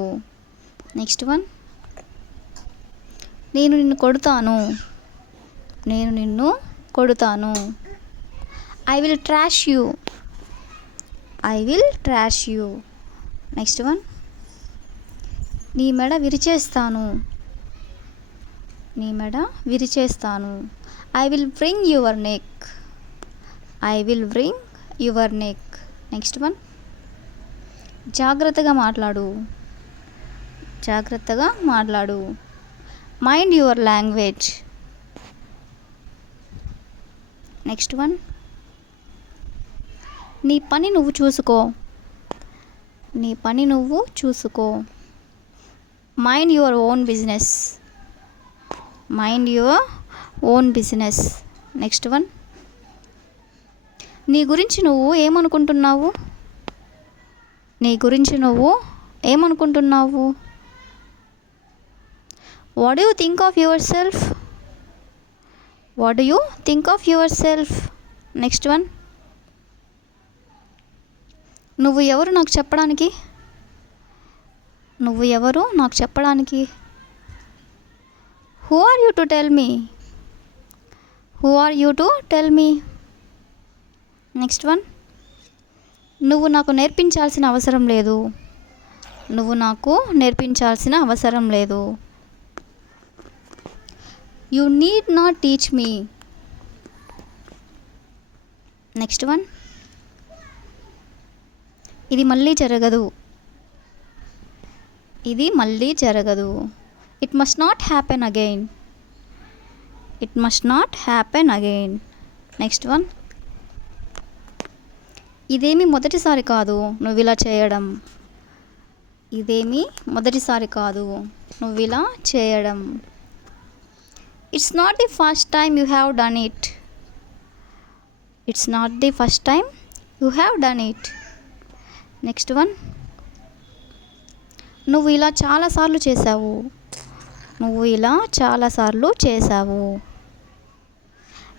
Next one, నేను నిన్ను కొడతాను. నేను నిన్ను కొడతాను. I will thrash you. I will thrash you. Next one, నీ మెడ విరిచేస్తాను. నీ మెడ విరిచేస్తాను. I will wring your neck. I will wring your neck. Next one, జాగ్రత్తగా మాట్లాడు. జాగ్రత్తగా మాట్లాడు. Mind your language. Next one, నీ పని నువ్వు చూసుకో. నీ పని నువ్వు చూసుకో. Mind your own business. Mind your own business. Next one, నీ గురించి నువ్వు ఏమనుకుంటున్నావు. నీ గురించి నువ్వు ఏమనుకుంటున్నావు. What do you think of yourself. What do you think of yourself. Next one, నువ్వు ఎవరు నాకు చెప్పడానికి. నువ్వు ఎవరు నాకు చెప్పడానికి. Who are you to tell me. Who are you to tell me. Next one, నువ్వు నాకు నేర్పించాల్సిన అవసరం లేదు. నువ్వు నాకు నేర్పించాల్సిన అవసరం లేదు. You need not teach me. Next one, ఇది మళ్ళీ జరగదు. ఇది మళ్ళీ జరగదు. It must not happen again. It must not happen again. Next one, ఇదేమీ మొదటిసారి కాదు నువ్వు ఇలా చేయడం. ఇదేమీ మొదటిసారి కాదు నువ్వు ఇలా చేయడం. It's not the first time you have done it. It's not the first time you have done it. Next one, నువ్వు ఇలా చాలాసార్లు చేసావు. నువ్వు ఇలా చాలాసార్లు చేసావు.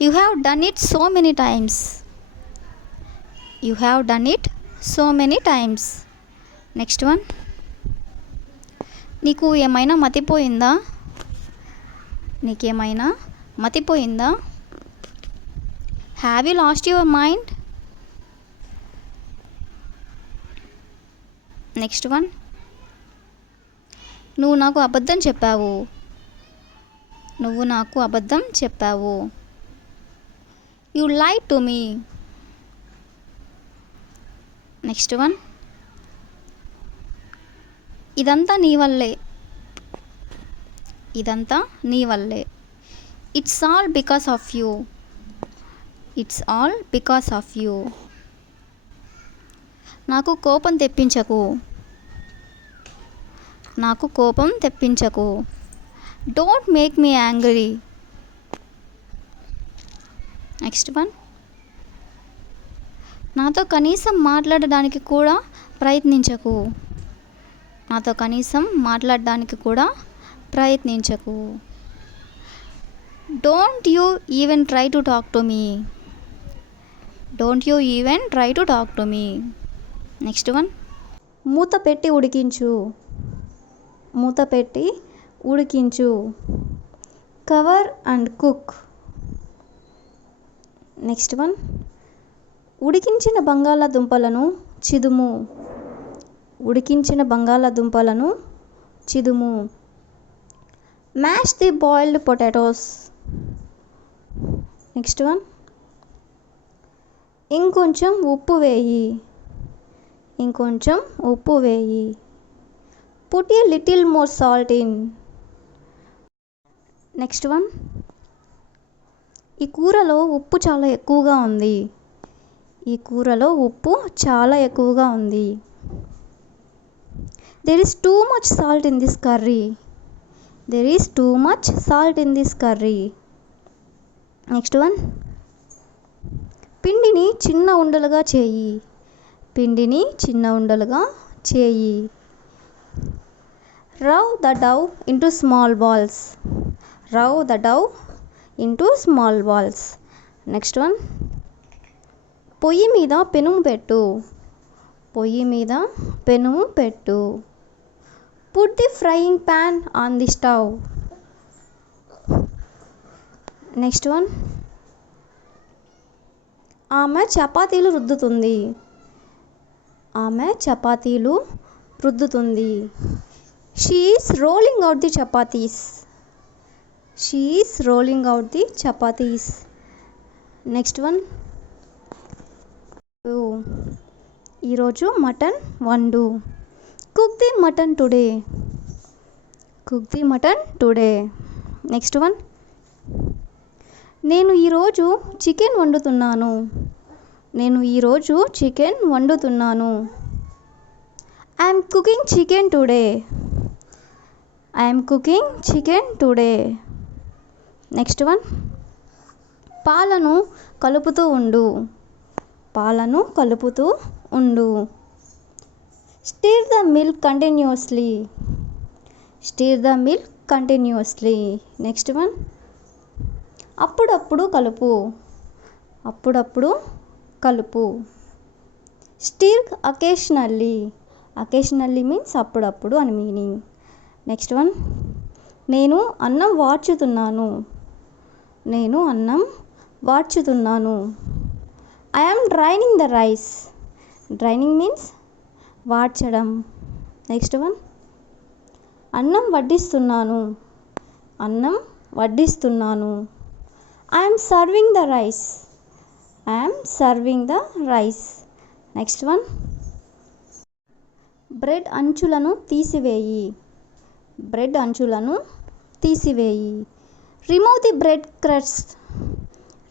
You have done it so many times. You have done it so many times. Next one, నీకు ఏమైనా మతిపోయిందా. నీకేమైనా మతిపోయిందా. Have you lost your mind. Next one, నువ్వు నాకు అబద్ధం చెప్పావు. నువ్వు నాకు అబద్ధం చెప్పావు. You లైడ్ to me. Next one, ఇదంతా నీ వల్లే. ఇదంతా నీ వల్లే. It's all because of you. It's all because of you. నాకు కోపం తెప్పించకు. నాకు కోపం తెప్పించకు. Don't make me angry. Next one, నాతో కనీసం మాట్లాడడానికి కూడా ప్రయత్నించకు. నాతో కనీసం మాట్లాడడానికి కూడా ప్రయత్నించకు. Don't you even try to talk to me. Don't you even try to talk to me. Next one, మూత పెట్టి ఉడికించు. మూత పెట్టి ఉడికించు. Cover and cook. Next one, ఉడికించిన బంగాళాదుంపలను చిదుము. ఉడికించిన బంగాళాదుంపలను చిదుము. Mash the boiled potatoes. Next one, ఇంకొంచెం ఉప్పు వేయి. ఇంకొంచెం ఉప్పు వేయి. Put a little more salt in. Next one, ఈ కూరలో ఉప్పు చాలా ఎక్కువగా ఉంది. ఈ కూరలో ఉప్పు చాలా ఎక్కువగా ఉంది. There is too much salt in this curry. There is too much salt in this curry. Next one, పిండిని చిన్న ఉండలుగా చేయి. పిండిని చిన్న ఉండలుగా చేయి. Roll the dough into small balls. Roll the dough into small balls. Next one, పొయ్యి మీద పెనుము పెట్టు. పొయ్యి మీద పెనుము పెట్టు. Put the frying pan on the stove. Next one, ఆమె చపాతీలు రుద్దుతుంది. ఆమె చపాతీలు రుద్దుతుంది. She is rolling out the chapatis. She is rolling out the chapatis. Next one, ఈరోజు మటన్ వండు. Cook the mutton today. Cook the mutton today. Next one, నేను ఈరోజు చికెన్ వండుతున్నాను. నేను ఈరోజు చికెన్ వండుతున్నాను. I'm cooking chicken today. I'm cooking chicken today. Next one, పాలను కలుపుతూ ఉండు. పాలను కలుపుతూ ఉండు. Stir the milk continuously. Stir the milk continuously. Next one, అప్పుడప్పుడు కలుపు. అప్పుడప్పుడు కలుపు. Stir occasionally. అకేషనల్లీ మీన్స్ అప్పుడప్పుడు అని మీనింగ్. నెక్స్ట్ వన్, నేను అన్నం వార్చుతున్నాను. నేను అన్నం వార్చుతున్నాను. I am draining the rice. Draining means వార్చడం. నెక్స్ట్ వన్, అన్నం వడ్డిస్తున్నాను. అన్నం వడ్డిస్తున్నాను. I am serving the rice. I am serving the rice. Next one, bread అంచులను తీసివేయి. బ్రెడ్ అంచులను తీసివేయి. Remove the bread crusts.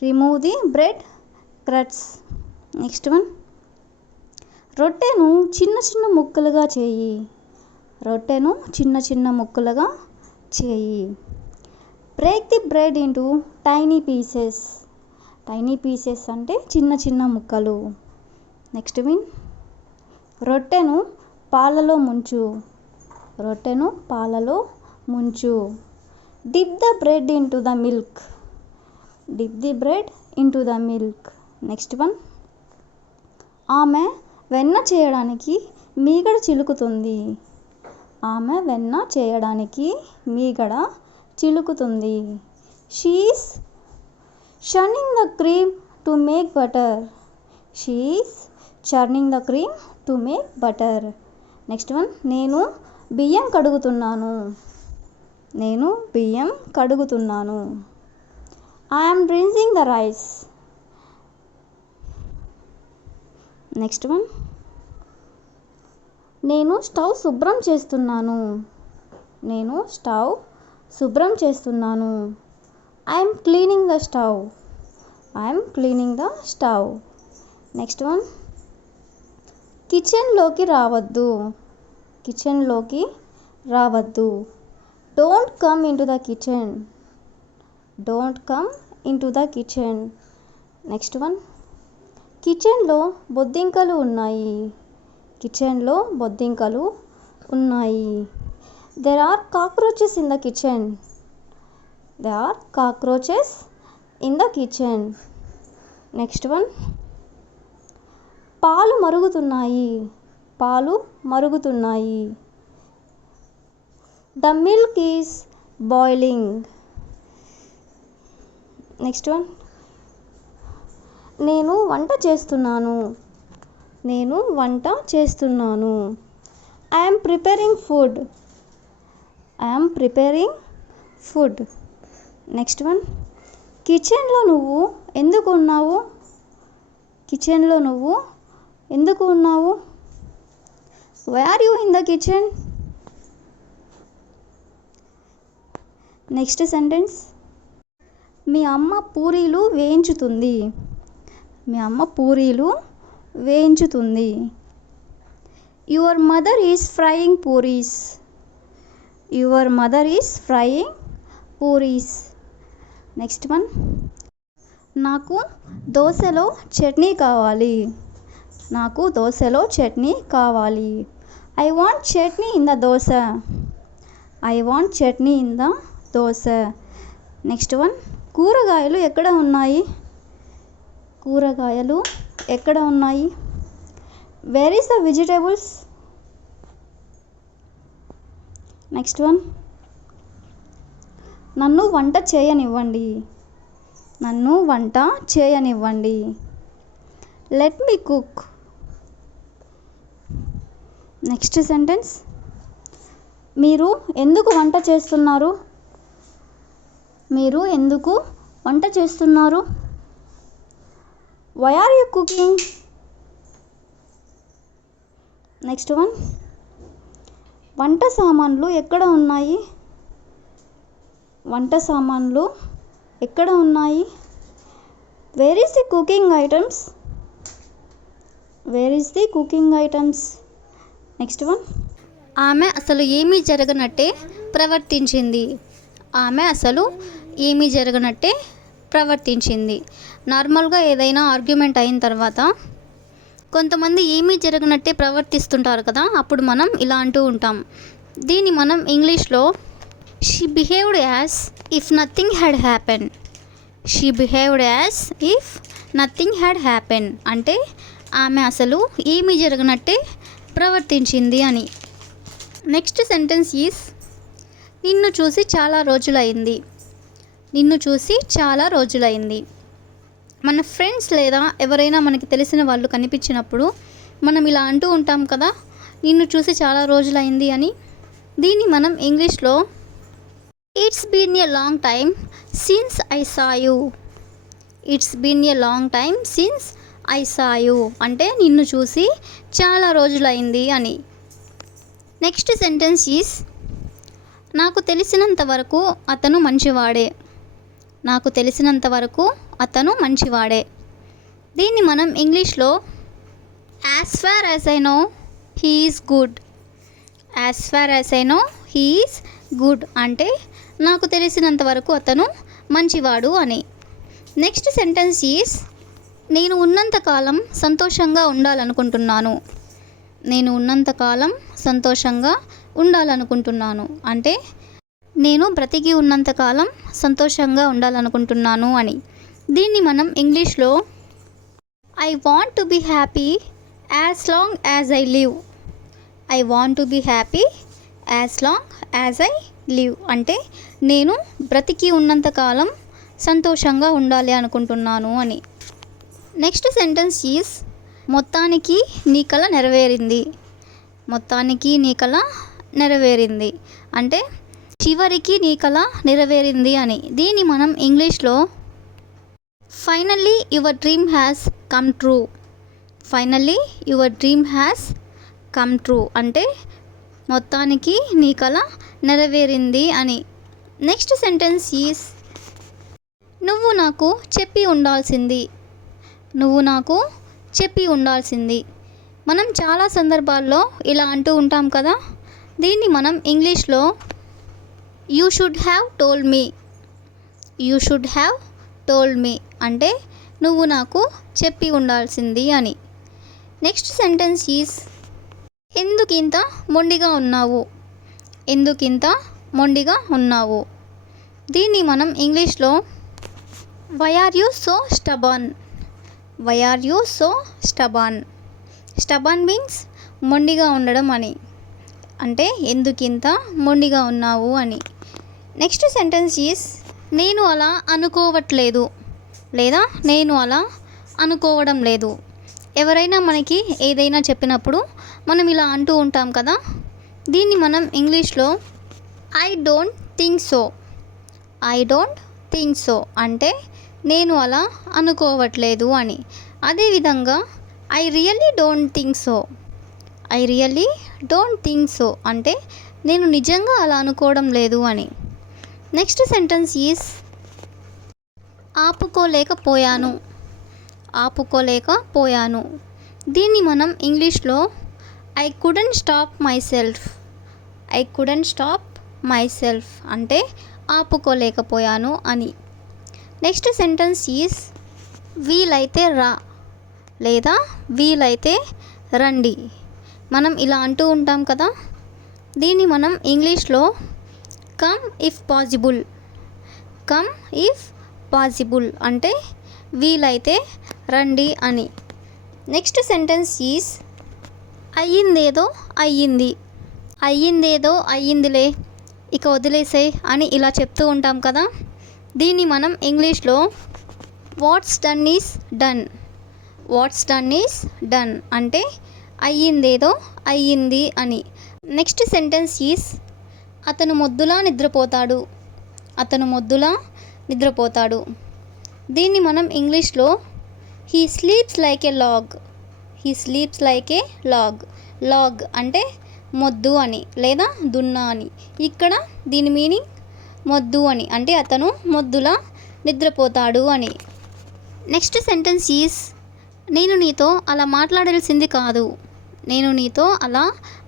Remove the bread crusts. Next one, రొట్టెను చిన్న చిన్న ముక్కలుగా చేయి. రొట్టెను చిన్న చిన్న ముక్కలుగా చేయి. Break the bread into tiny pieces. Tiny pieces అంటే చిన్న చిన్న ముక్కలు. నెక్స్ట్ వన్, రొట్టెను పాలలో ముంచు. రొట్టెను పాలలో ముంచు. Dip the bread into the milk. Dip the bread into the milk. Next one, ఆమె వెన్న చేయడానికి మీగడ చిలుకుతుంది. ఆమె వెన్న చేయడానికి మీగడ చిలుకుతుంది. She is churning the cream to make butter. She is churning the cream to make butter. Next one, నేను బియ్యం కడుగుతున్నాను. నేను బియ్యం కడుగుతున్నాను. I am rinsing the rice. Next one, నేను స్టవ్ శుభ్రం చేస్తున్నాను. నేను స్టవ్ శుభ్రం చేస్తున్నాను. I am cleaning the stove. I am cleaning the stove. Next one, కిచెన్లోకి రావద్దు. కిచెన్లోకి రావద్దు. Don't come into the kitchen. Don't come into the kitchen. Next one, కిచెన్లో బొద్దింకలు ఉన్నాయి. కిచెన్లో బొద్దింకలు ఉన్నాయి. There are cockroaches in the kitchen. There are cockroaches in the kitchen. Next one, పాలు మరుగుతున్నాయి. పాలు మరుగుతున్నాయి. The milk is boiling. Next one, నేను వంట చేస్తున్నాను. నేను వంట చేస్తున్నాను. I am preparing food. I am preparing food. Next one, కిచెన్లో నువ్వు ఎందుకు ఉన్నావు? కిచెన్లో నువ్వు ఎందుకు ఉన్నావు? Why are you in the kitchen? Next sentence, మీ అమ్మ పూరీలు వేయించుతుంది. మీ అమ్మ పూరీలు వేయించుతుంది. Your mother is frying puris. Your mother is frying puris. Next one, నాకు దోశలో చట్నీ కావాలి. నాకు దోశలో చట్నీ కావాలి. I want chutney in the dosa. I want chutney in the dosa. Next one, కూరగాయలు ఎక్కడ ఉన్నాయి? కూరగాయలు ఎక్కడ ఉన్నాయి? Where is the vegetables? Next one, నన్ను వంట చేయనివ్వండి. నన్ను వంట చేయనివ్వండి. Let me cook. Next sentence, మీరు ఎందుకు వంట చేస్తున్నారు? మీరు ఎందుకు వంట చేస్తున్నారు? Why are you cooking? Next one, వంట సామాన్లు ఎక్కడ ఉన్నాయి? వంట సామాన్లు ఎక్కడ ఉన్నాయి? Where is the cooking items? Where is the cooking items? Next one, ఆమె అసలు ఏమీ జరగనట్టే ప్రవర్తించింది. ఆమె అసలు ఏమీ జరగనట్టే ప్రవర్తించింది. నార్మల్గా ఏదైనా ఆర్గ్యుమెంట్ అయిన తర్వాత కొంతమంది ఏమీ జరగనట్టే ప్రవర్తిస్తుంటారు కదా, అప్పుడు మనం ఇలా అంటూ ఉంటాం. దీన్ని మనం ఇంగ్లీష్లో she behaved as if nothing had happen. She behaved as if nothing had happen అంటే ఆమె అసలు ఏమీ జరగనట్టే ప్రవర్తించింది అని. నెక్స్ట్ సెంటెన్స్ ఈజ్, నిన్ను చూసి చాలా రోజులైంది. నిన్ను చూసి చాలా రోజులైంది. మన ఫ్రెండ్స్ లేదా ఎవరైనా మనకి తెలిసిన వాళ్ళు కనిపించినప్పుడు మనం ఇలా అంటూ ఉంటాం కదా, నిన్ను చూసి చాలా రోజులైంది అని. దీన్ని మనం ఇంగ్లీష్లో it's been a long time since I saw you. It's been a long time since I saw you అంటే నిన్ను చూసి చాలా రోజులైంది అని. నెక్స్ట్ సెంటెన్స్ ఈజ్, నాకు తెలిసినంత వరకు అతను మంచివాడే. నాకు తెలిసినంత వరకు అతను మంచివాడే. దీన్ని మనం ఇంగ్లీష్లో as far as I know he is good. As far as I know he is good అంటే నాకు తెలిసినంత వరకు అతను మంచివాడు అని. నెక్స్ట్ సెంటెన్స్ ఈజ్, నేను ఉన్నంతకాలం సంతోషంగా ఉండాలనుకుంటున్నాను. నేను ఉన్నంతకాలం సంతోషంగా ఉండాలనుకుంటున్నాను అంటే నేను బ్రతికి ఉన్నంతకాలం సంతోషంగా ఉండాలనుకుంటున్నాను అని. దీన్ని మనం ఇంగ్లీష్లో I want to be happy as long as I live. I want to be happy as long as I live అంటే నేను బ్రతికి ఉన్నంతకాలం సంతోషంగా ఉండాలి అనుకుంటున్నాను అని. నెక్స్ట్ సెంటెన్స్ ఈజ్, మొత్తానికి నీ కల నెరవేరింది. మొత్తానికి నీ కల నెరవేరింది అంటే చివరికి నీ కల నెరవేరింది అని. దీన్ని మనం ఇంగ్లీష్లో finally your dream has come true. Finally your dream has come true అంటే మొత్తానికి నీ కల నెరవేరింది అని. నెక్స్ట్ సెంటెన్స్ ఈజ్, నువ్వు నాకు చెప్పి ఉండాల్సింది. నువ్వు నాకు చెప్పి ఉండాల్సింది. మనం చాలా సందర్భాల్లో ఇలా అంటూ ఉంటాం కదా, దీన్ని మనం ఇంగ్లీష్లో you should have told me. You should have told మీ అంటే నువ్వు నాకు చెప్పి ఉండాల్సింది అని. నెక్స్ట్ సెంటెన్స్ ఈజ్, ఎందుకింత మొండిగా ఉన్నావు. ఎందుకింత మొండిగా ఉన్నావు. దీన్ని మనం ఇంగ్లీష్లో why are you so stubborn. Why are you so stubborn. Stubborn means మొండిగా ఉండడం అని అంటే ఎందుకింత మొండిగా ఉన్నావు అని. నెక్స్ట్ సెంటెన్స్ ఈజ్, నేను అలా అనుకోవట్లేదు లేదా నేను అలా అనుకోవడం లేదు. ఎవరైనా మనకి ఏదైనా చెప్పినప్పుడు మనం ఇలా అంటూ ఉంటాం కదా, దీన్ని మనం ఇంగ్లీష్లో I don't think so. I don't think so అంటే నేను అలా అనుకోవట్లేదు అని. అదేవిధంగా I really don't think so. I really don't think so అంటే నేను నిజంగా అలా అనుకోవడం లేదు అని. నెక్స్ట్ సెంటెన్స్ ఈజ్ ఆపుకోలేకపోయాను. ఆపుకోలేకపోయాను. దీన్ని మనం ఇంగ్లీష్లో I couldn't stop myself. I couldn't stop myself అంటే ఆపుకోలేకపోయాను అని. నెక్స్ట్ సెంటెన్స్ ఈజ్ వీలైతే రా లేదా వీలైతే రండి. మనం ఇలా అంటూ ఉంటాం కదా, దీన్ని మనం ఇంగ్లీష్లో come if possible. Come if possible అంటే వీలైతే రండి అని. నెక్స్ట్ సెంటెన్స్ ఈజ్ అయ్యిందేదో అయ్యింది. అయ్యిందేదో అయ్యిందిలే, ఇక వదిలేసే అని ఇలా చెప్తూ ఉంటాం కదా, దీన్ని మనం ఇంగ్లీష్లో what's done is done. What's done is done అంటే అయ్యిందేదో అయ్యింది అని. నెక్స్ట్ సెంటెన్స్ ఈజ్ అతను మొద్దులా నిద్రపోతాడు. అతను మొద్దులా నిద్రపోతాడు. దీన్ని మనం ఇంగ్లీష్లో he sleeps like a log. He sleeps like a log. Log అంటే మొద్దు అని లేదా దున్న అని. ఇక్కడ దీని మీనింగ్ మొద్దు అని అంటే అతను మొద్దులా నిద్రపోతాడు అని. నెక్స్ట్ సెంటెన్స్ ఈజ్ నేను నీతో అలా మాట్లాడాల్సింది కాదు. నేను నీతో అలా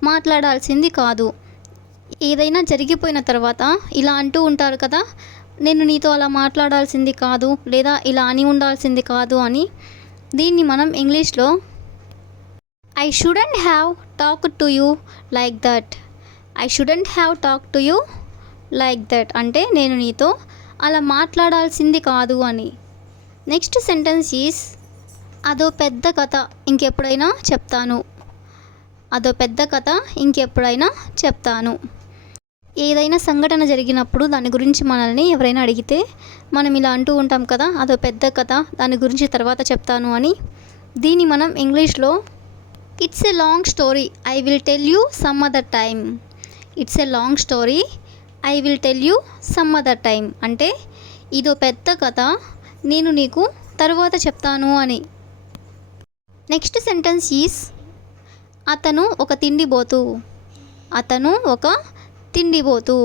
మాట్లాడాల్సింది కాదు. ఏదైనా జరిగిపోయిన తర్వాత ఇలా అంటూ ఉంటారు కదా, నేను నీతో అలా మాట్లాడాల్సింది కాదు లేదా ఇలా అని ఉండాల్సింది కాదు అని. దీన్ని మనం ఇంగ్లీష్లో I shouldn't have talked to you like that. I shouldn't have talked to you like that అంటే నేను నీతో అలా మాట్లాడాల్సింది కాదు అని. నెక్స్ట్ సెంటెన్స్ ఈజ్ అదో పెద్ద కథ ఇంకెప్పుడైనా చెప్తాను. అదో పెద్ద కథ ఇంకెప్పుడైనా చెప్తాను. ఏదైనా సంఘటన జరిగినప్పుడు దాని గురించి మనల్ని ఎవరైనా అడిగితే మనం ఇలా అంటూ ఉంటాం కదా, అదో పెద్ద కథ, దాని గురించి తర్వాత చెప్తాను అని. దీన్ని మనం ఇంగ్లీష్లో it's a long story, I will tell you some other time. It's a long story, I will tell you some other time అంటే ఇదో పెద్ద కథ, నేను నీకు తర్వాత చెప్తాను అని. నెక్స్ట్ సెంటెన్స్ ఈజ్ అతను ఒక తిండిబోతు. అతను ఒక తిండిబోతు.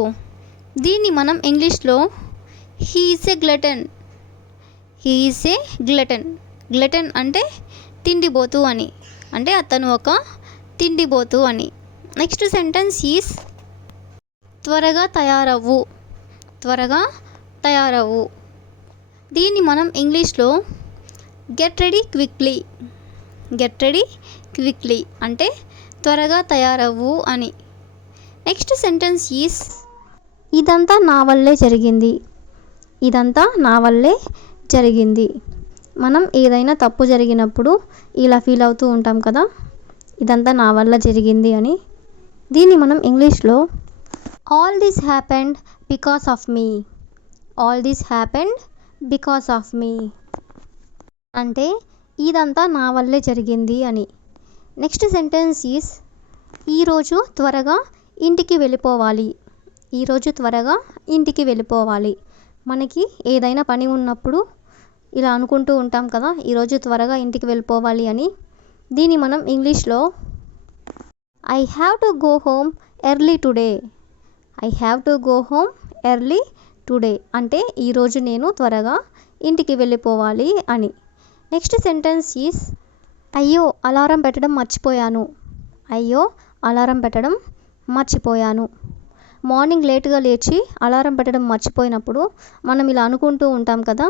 దీన్ని మనం ఇంగ్లీష్లో he is a glutton. He is a glutton. Glutton అంటే తిండిబోతు అని అంటే అతను ఒక తిండిబోతు అని. నెక్స్ట్ సెంటెన్స్ ఈజ్ త్వరగా తయారవ్వు. త్వరగా తయారవ్వు. దీన్ని మనం ఇంగ్లీష్లో get ready quickly. Get ready quickly అంటే త్వరగా తయారవ్వు అని. నెక్స్ట్ సెంటెన్స్ ఈజ్ ఇదంతా నా వల్లే జరిగింది. ఇదంతా నా వల్లే జరిగింది. మనం ఏదైనా తప్పు జరిగినప్పుడు ఇలా ఫీల్ అవుతూ ఉంటాం కదా, ఇదంతా నా వల్ల జరిగింది అని. దీన్ని మనం ఇంగ్లీష్లో all this happened because of me. All this happened because of me అంటే ఇదంతా నా వల్లే జరిగింది అని. నెక్స్ట్ సెంటెన్స్ ఈజ్ ఈరోజు త్వరగా ఇంటికి వెళ్ళిపోవాలి. ఈరోజు త్వరగా ఇంటికి వెళ్ళిపోవాలి. మనకి ఏదైనా పని ఉన్నప్పుడు ఇలా అనుకుంటూ ఉంటాం కదా, ఈరోజు త్వరగా ఇంటికి వెళ్ళిపోవాలి అని. దీన్ని మనం ఇంగ్లీష్లో I have to go home early today. I have to go home early today అంటే ఈరోజు నేను త్వరగా ఇంటికి వెళ్ళిపోవాలి అని. నెక్స్ట్ సెంటెన్స్ ఈజ్ అయ్యో అలారం పెట్టడం మర్చిపోయాను. అయ్యో అలారం పెట్టడం మర్చిపోయాను. మార్నింగ్ లేట్గా లేచి అలారం పెట్టడం మర్చిపోయినప్పుడు మనం ఇలా అనుకుంటూ ఉంటాం కదా,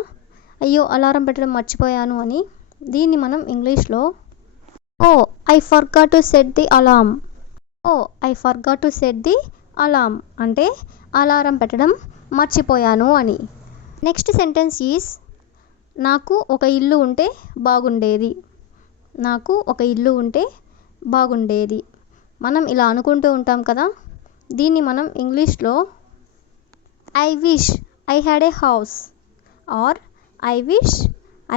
అయ్యో అలారం పెట్టడం మర్చిపోయాను అని. దీన్ని మనం ఇంగ్లీష్లో oh I forgot to set the alarm. Oh I forgot to set the alarm అంటే అలారం పెట్టడం మర్చిపోయాను అని. నెక్స్ట్ సెంటెన్స్ ఈజ్ నాకు ఒక ఇల్లు ఉంటే బాగుండేది. నాకు ఒక ఇల్లు ఉంటే బాగుండేది. మనం ఇలా అనుకుంటూ ఉంటాం కదా, దీన్ని మనం ఇంగ్లీష్లో I wish I had a house or I wish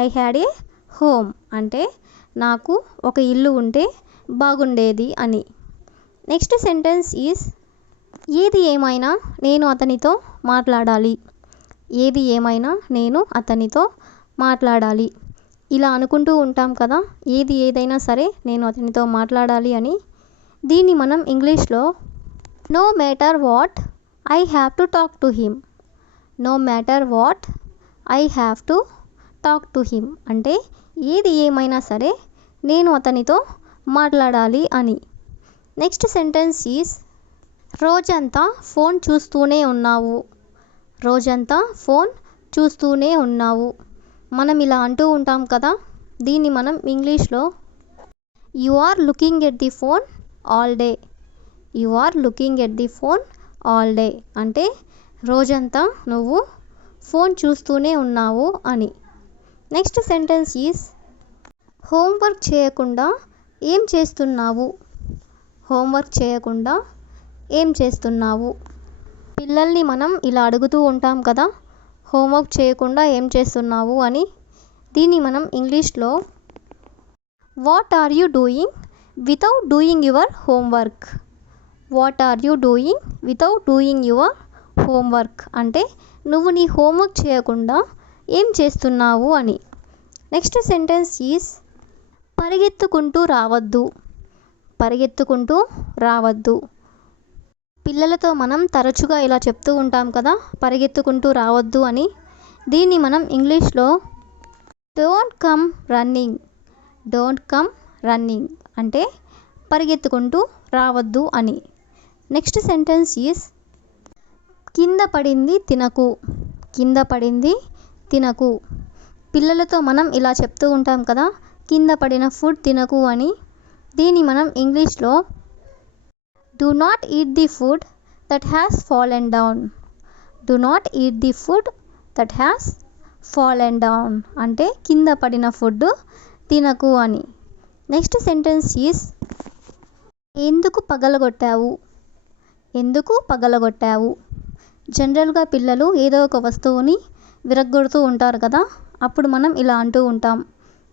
I had a home అంటే నాకు ఒక ఇల్లు ఉంటే బాగుండేది అని. నెక్స్ట్ సెంటెన్స్ ఈజ్ ఏది ఏమైనా నేను అతనితో మాట్లాడాలి. ఏది ఏమైనా నేను అతనితో మాట్లాడాలి. ఇలా అనుకుంటూ ఉంటాం కదా, ఏది ఏదైనా సరే నేను అతనితో మాట్లాడాలి అని. దీన్ని మనం ఇంగ్లీష్లో no matter what I have to talk to him. No matter what I have to talk to him అంటే ఏది ఏమైనా సరే నేను అతనితో మాట్లాడాలి అని. నెక్స్ట్ సెంటెన్స్ ఈజ్ రోజంతా ఫోన్ చూస్తూనే ఉన్నావు. రోజంతా ఫోన్ చూస్తూనే ఉన్నావు. మనం ఇలా అంటూ ఉంటాం కదా, దీన్ని మనం ఇంగ్లీష్లో you are looking at the phone all day. You are looking at the phone all day అంటే రోజంతా నువ్వు ఫోన్ చూస్తూనే ఉన్నావు అని. నెక్స్ట్ సెంటెన్స్ ఈజ్ హోంవర్క్ చేయకుండా ఏం చేస్తున్నావు. హోంవర్క్ చేయకుండా ఏం చేస్తున్నావు. పిల్లల్ని మనం ఇలా అడుగుతూ ఉంటాం కదా, హోంవర్క్ చేయకుండా ఏం చేస్తున్నావు అని. దీన్ని మనం ఇంగ్లీష్లో what are you doing without doing your homework. What are you doing without doing your homework అంటే నువ్వు నీ హోంవర్క్ చేయకుండా ఏం చేస్తున్నావు అని. నెక్స్ట్ సెంటెన్స్ ఈజ్ పరిగెత్తుకుంటూ రావద్దు. పరిగెత్తుకుంటూ రావద్దు. పిల్లలతో మనం తరచుగా ఇలా చెప్తూ ఉంటాం కదా, పరిగెత్తుకుంటూ రావద్దు అని. దీన్ని మనం ఇంగ్లీష్లో don't come running. Don't come running అంటే పరిగెత్తుకుంటూ రావద్దు అని. నెక్స్ట్ సెంటెన్స్ ఈజ్ కింద పడింది తినకు. కింద పడింది తినకు. పిల్లలతో మనం ఇలా చెప్తూ ఉంటాం కదా, కింద పడిన ఫుడ్ తినకు అని. దీన్ని మనం ఇంగ్లీష్లో do not eat the food that has fallen down. Do not eat the food that has fallen down అంటే కింద పడిన ఫుడ్ తినకు అని. నెక్స్ట్ సెంటెన్స్ ఈజ్ ఎందుకు పగలగొట్టావు. ఎందుకు పగలగొట్టావు. జనరల్గా పిల్లలు ఏదో ఒక వస్తువుని విరగ్గొడుతూ ఉంటారు కదా, అప్పుడు మనం ఇలా అంటూ ఉంటాం.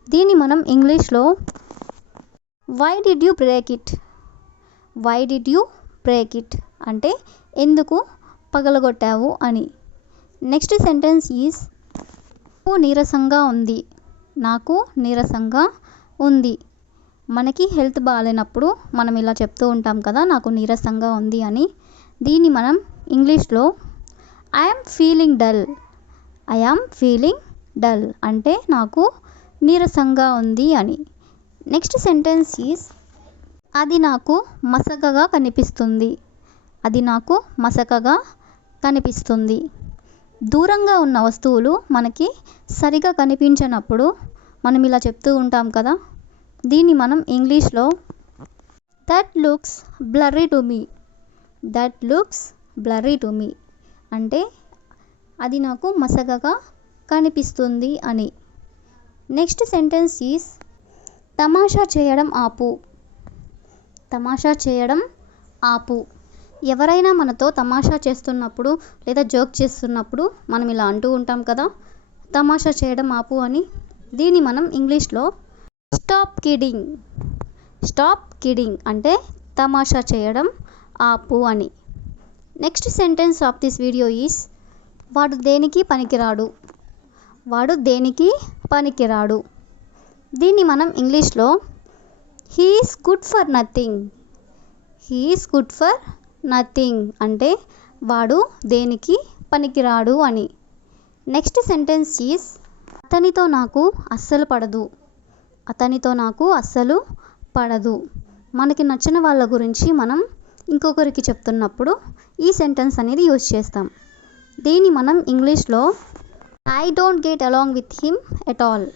దీన్ని మనం ఇంగ్లీష్లో why did you break it. Why did you break it అంటే ఎందుకు పగలగొట్టావు అని. నెక్స్ట్ సెంటెన్స్ ఈజ్ నాకు నీరసంగా ఉంది. నాకు నీరసంగా ఉంది. మనకి హెల్త్ బాగాలేనప్పుడు మనం ఇలా చెప్తూ ఉంటాం కదా, నాకు నీరసంగా ఉంది అని. దీన్ని మనం ఇంగ్లీష్లో I am feeling dull. I am feeling dull అంటే నాకు నీరసంగా ఉంది అని. నెక్స్ట్ సెంటెన్స్ ఈజ్ అది నాకు మసకగా కనిపిస్తుంది. అది నాకు మసకగా కనిపిస్తుంది. దూరంగా ఉన్న వస్తువులు మనకి సరిగా కనిపించనప్పుడు మనం ఇలా చెప్తూ ఉంటాం కదా, దీన్ని మనం ఇంగ్లీష్లో that looks blurry to me. That looks blurry to me అంటే అది నాకు మసకగా కనిపిస్తుంది అని. నెక్స్ట్ సెంటెన్స్ ఈజ్ తమాషా చేయడం ఆపు. తమాషా చేయడం ఆపు. ఎవరైనా మనతో తమాషా చేస్తున్నప్పుడు లేదా జోక్ చేస్తున్నప్పుడు మనం ఇలా అంటూ ఉంటాం కదా, తమాషా చేయడం ఆపు అని. దీన్ని మనం ఇంగ్లీష్లో స్టాప్ కిడింగ్. స్టాప్ కిడింగ్ అంటే తమాషా చేయడం ఆపు అని. Next sentence of this video is వాడు దేనికి పనికిరాడు. వాడు దేనికి పనికిరాడు. దీన్ని మనం ఇంగ్లీష్లో he is good for nothing. He is good for nothing అంటే వాడు దేనికి పనికిరాడు అని. నెక్స్ట్ సెంటెన్స్ ఈజ్ అతనితో నాకు అస్సలు పడదు. అతనితో నాకు అస్సలు పడదు. మనకి నచ్చిన వాళ్ళ గురించి మనం ఇంకొకరికి చెప్తున్నప్పుడు ఈ సెంటెన్స్ అనేది యూజ్ చేస్తాం. దీన్ని మనం ఇంగ్లీష్లో I don't get along with him at all.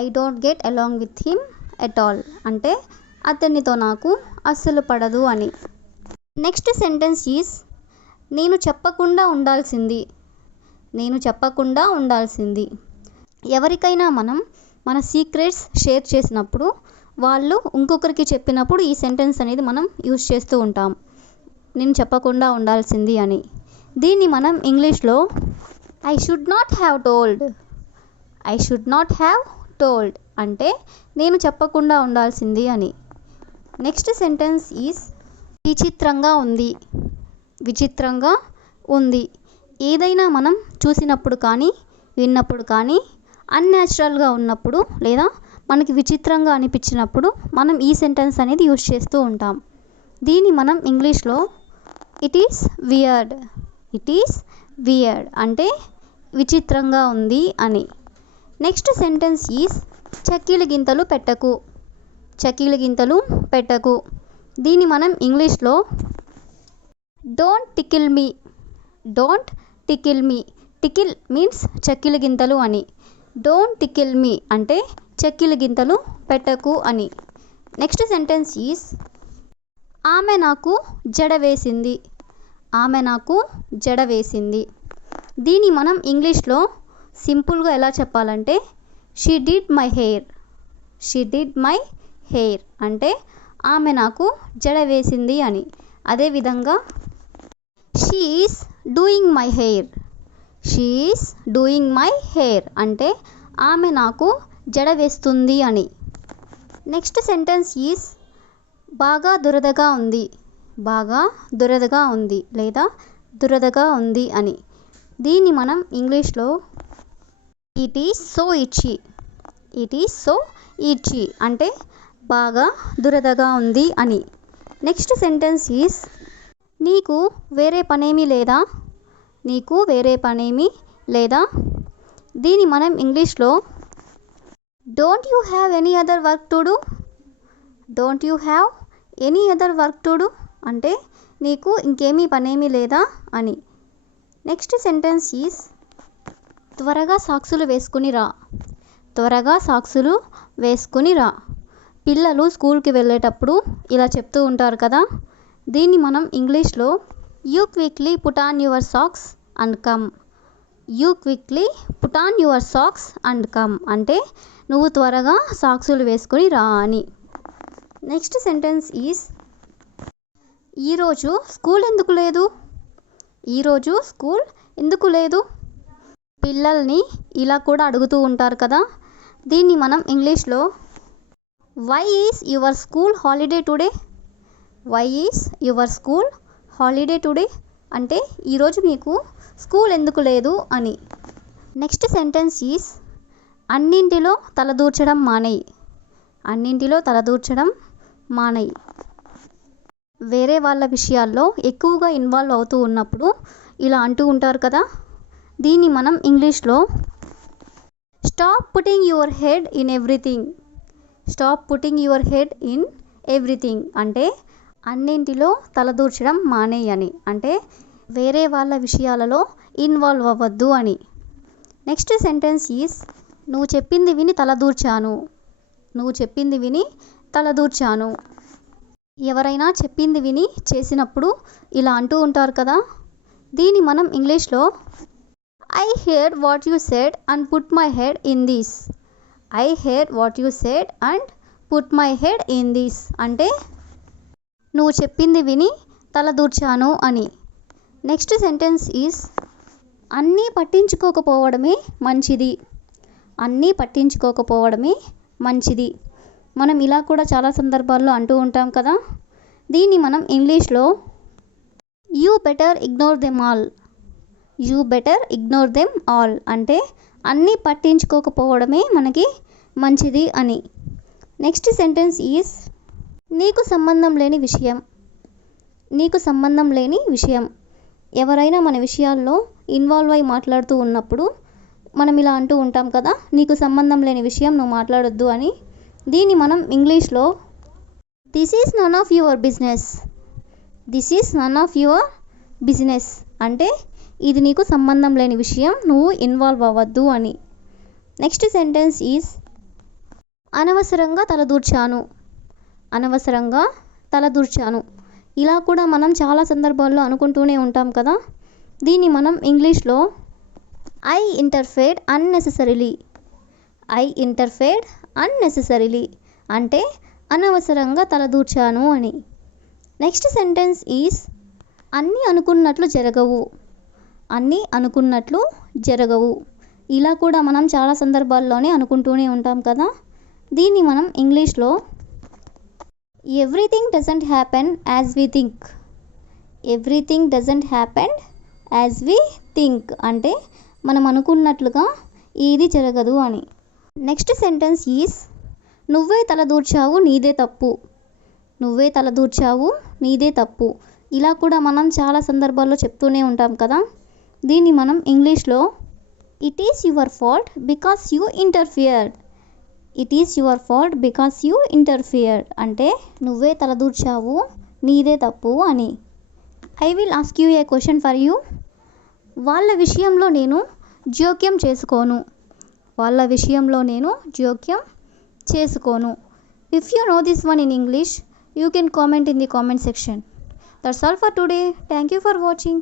I don't get along with him at all అంటే అతనితో నాకు అస్సలు పడదు అని. నెక్స్ట్ సెంటెన్స్ ఈజ్ నేను చెప్పకుండా ఉండాల్సింది. నేను చెప్పకుండా ఉండాల్సింది. ఎవరికైనా మనం మన సీక్రెట్స్ షేర్ చేసినప్పుడు వాళ్ళు ఇంకొకరికి చెప్పినప్పుడు ఈ సెంటెన్స్ అనేది మనం యూజ్ చేస్తూ ఉంటాం, నేను చెప్పకుండా ఉండాల్సింది అని. దీన్ని మనం ఇంగ్లీష్లో I should not have told. I should not have told అంటే నేను చెప్పకుండా ఉండాల్సింది అని. నెక్స్ట్ సెంటెన్స్ ఈజ్ విచిత్రంగా ఉంది. విచిత్రంగా ఉంది. ఏదైనా మనం చూసినప్పుడు కానీ విన్నప్పుడు కానీ అన్యాచురల్గా ఉన్నప్పుడు లేదా మనకి విచిత్రంగా అనిపించినప్పుడు మనం ఈ సెంటెన్స్ అనేది యూజ్ చేస్తూ ఉంటాం. దీన్ని మనం ఇంగ్లీష్లో it is weird, it is weird అంటే విచిత్రంగా ఉంది అని. నెక్స్ట్ సెంటెన్స్ ఈస్ చక్కెర గింతలు పెట్టకు, చక్కెర గింతలు పెట్టకు. దీన్ని మనం ఇంగ్లీష్లో don't tickle me, don't tickle me. Tickle means చక్కెర గింతలు అని. డోంట్ టికిల్ మీ అంటే చక్కెర గింతలు పెట్టకు అని. నెక్స్ట్ సెంటెన్స్ ఈస్ ఆమె నాకు జడ వేసింది, ఆమె నాకు జడ వేసింది. దీన్ని మనం ఇంగ్లీష్లో సింపుల్గా ఎలా చెప్పాలంటే she did my hair, she did my hair అంటే ఆమె నాకు జడ వేసింది అని. అదేవిధంగా she is doing my hair, she is doing my hair అంటే ఆమె నాకు జడ వేస్తుంది అని. నెక్స్ట్ సెంటెన్స్ ఈస్ బాగా దురదగా ఉంది, బాగా దురదగా ఉంది లేదా దురదగా ఉంది అని. దీన్ని మనం ఇంగ్లీష్లో ఇట్ ఈస్ సో ఇచ్చి, ఇట్ ఈస్ సో ఇచ్చి అంటే బాగా దురదగా ఉంది అని. నెక్స్ట్ సెంటెన్స్ ఈస్ నీకు వేరే పనేమీ లేదా, నీకు వేరే పనేమీ లేదా. దీన్ని మనం ఇంగ్లీష్లో don't you have any other work to do, don't you have any other work to do అంటే నీకు ఇంకేమీ పనేమీ లేదా అని. నెక్స్ట్ సెంటెన్స్ ఈస్ త్వరగా సాక్సులు వేసుకుని రా, త్వరగా సాక్సులు వేసుకుని రా. పిల్లలు స్కూల్కి వెళ్ళేటప్పుడు ఇలా చెప్తూ ఉంటారు కదా. దీన్ని మనం ఇంగ్లీష్లో you quickly put on your socks and come, you quickly put on your socks and come అంటే నువ్వు త్వరగా సాక్సులు వేసుకుని రా అని. నెక్స్ట్ సెంటెన్స్ ఈస్ ఈరోజు స్కూల్ ఎందుకు లేదు, ఈరోజు స్కూల్ ఎందుకు లేదు. పిల్లల్ని ఇలా కూడా అడుగుతూ ఉంటారు కదా. దీన్ని మనం ఇంగ్లీష్లో why is your school holiday today, why is your school holiday today అంటే ఈరోజు మీకు స్కూల్ ఎందుకు లేదు అని. నెక్స్ట్ సెంటెన్స్ ఈస్ అన్నింటిలో తలదూర్చడం మానేయి, అన్నింటిలో తలదూర్చడం మానేయి. వేరే వాళ్ళ విషయాల్లో ఎక్కువగా ఇన్వాల్వ్ అవుతూ ఉన్నప్పుడు ఇలా అంటూ ఉంటారు కదా. దీన్ని మనం ఇంగ్లీష్లో stop putting your head in everything, stop putting your head in everything అంటే అన్నింటిలో తలదూర్చడం మానేయి అని. అంటే వేరే వాళ్ళ విషయాలలో ఇన్వాల్వ్ అవ్వద్దు అని. నెక్స్ట్ సెంటెన్స్ ఈస్ నువ్వు చెప్పింది విని తలదూర్చాను, నువ్వు చెప్పింది విని తలదూర్చాను. ఎవరైనా చెప్పింది విని చేసినప్పుడు ఇలా అంటూ ఉంటారు కదా. దీన్ని మనం ఇంగ్లీష్లో I heard what you said and put my head in this, I heard what you said and put my head in this అంటే నువ్వు చెప్పింది విని తలదూర్చాను అని. నెక్స్ట్ సెంటెన్స్ ఈస్ అన్నీ పట్టించుకోకపోవడమే మంచిది, అన్నీ పట్టించుకోకపోవడమే మంచిది. మనం ఇలా కూడా చాలా సందర్భాల్లో అంటూ ఉంటాం కదా. దీన్ని మనం ఇంగ్లీష్లో you better ignore them all, you better ignore them all అంటే అన్నీ పట్టించుకోకపోవడమే మనకి మంచిది అని. నెక్స్ట్ సెంటెన్స్ ఈస్ నీకు సంబంధం లేని విషయం, నీకు సంబంధం లేని విషయం. ఎవరైనా మన విషయాల్లో ఇన్వాల్వ్ అయి మాట్లాడుతూ ఉన్నప్పుడు మనం ఇలా అంటూ ఉంటాం కదా, నీకు సంబంధం లేని విషయం నువ్వు మాట్లాడొద్దు అని. దీన్ని మనం ఇంగ్లీష్లో this is none of your business, this is none of your business అంటే ఇది నీకు సంబంధం లేని విషయం, నువ్వు ఇన్వాల్వ్ అవ్వద్దు అని. నెక్స్ట్ సెంటెన్స్ ఈజ్ అనవసరంగా తలదూర్చాను, అనవసరంగా తలదూర్చాను. ఇలా కూడా మనం చాలా సందర్భాల్లో అనుకుంటూనే ఉంటాం కదా. దీన్ని మనం ఇంగ్లీష్లో ఐ ఇంటర్ఫేర్డ్ అన్నెసెసరీలీ, ఐ ఇంటర్ఫేర్డ్ అన్నెసెసరీలీ అంటే అనవసరంగా తలదూర్చాను అని. నెక్స్ట్ సెంటెన్స్ ఈజ్ అన్నీ అనుకున్నట్లు జరగవు, అన్నీ అనుకున్నట్లు జరగవు. ఇలా కూడా మనం చాలా సందర్భాల్లోనే అనుకుంటూనే ఉంటాం కదా. దీన్ని మనం ఇంగ్లీష్లో everything doesn't happen as we think, everything doesn't happen as we think అంటే మనం అనుకున్నట్లుగా ఇది జరగదు అని. నెక్స్ట్ సెంటెన్స్ ఈజ్ నువ్వే తలదూర్చావు నీదే తప్పు. నువ్వే తలదూర్చావు నీదే తప్పు. ఇలా కూడా మనం చాలా సందర్భాల్లో చెప్తూనే ఉంటాం కదా. దీన్ని మనం ఇంగ్లీష్లో it is your fault because you interfered. It is your fault because you interfered అంటే నువ్వే తలదూర్చావు నీదే తప్పు అని. I will ask you A question for you. వాళ్ళ విషయంలో నేను జోక్యం చేసుకోను. వాళ్ళ విషయంలో నేను జోక్యం చేసుకోను. If you know this one in English, you can comment in the comment section. That's all for today. Thank you for watching.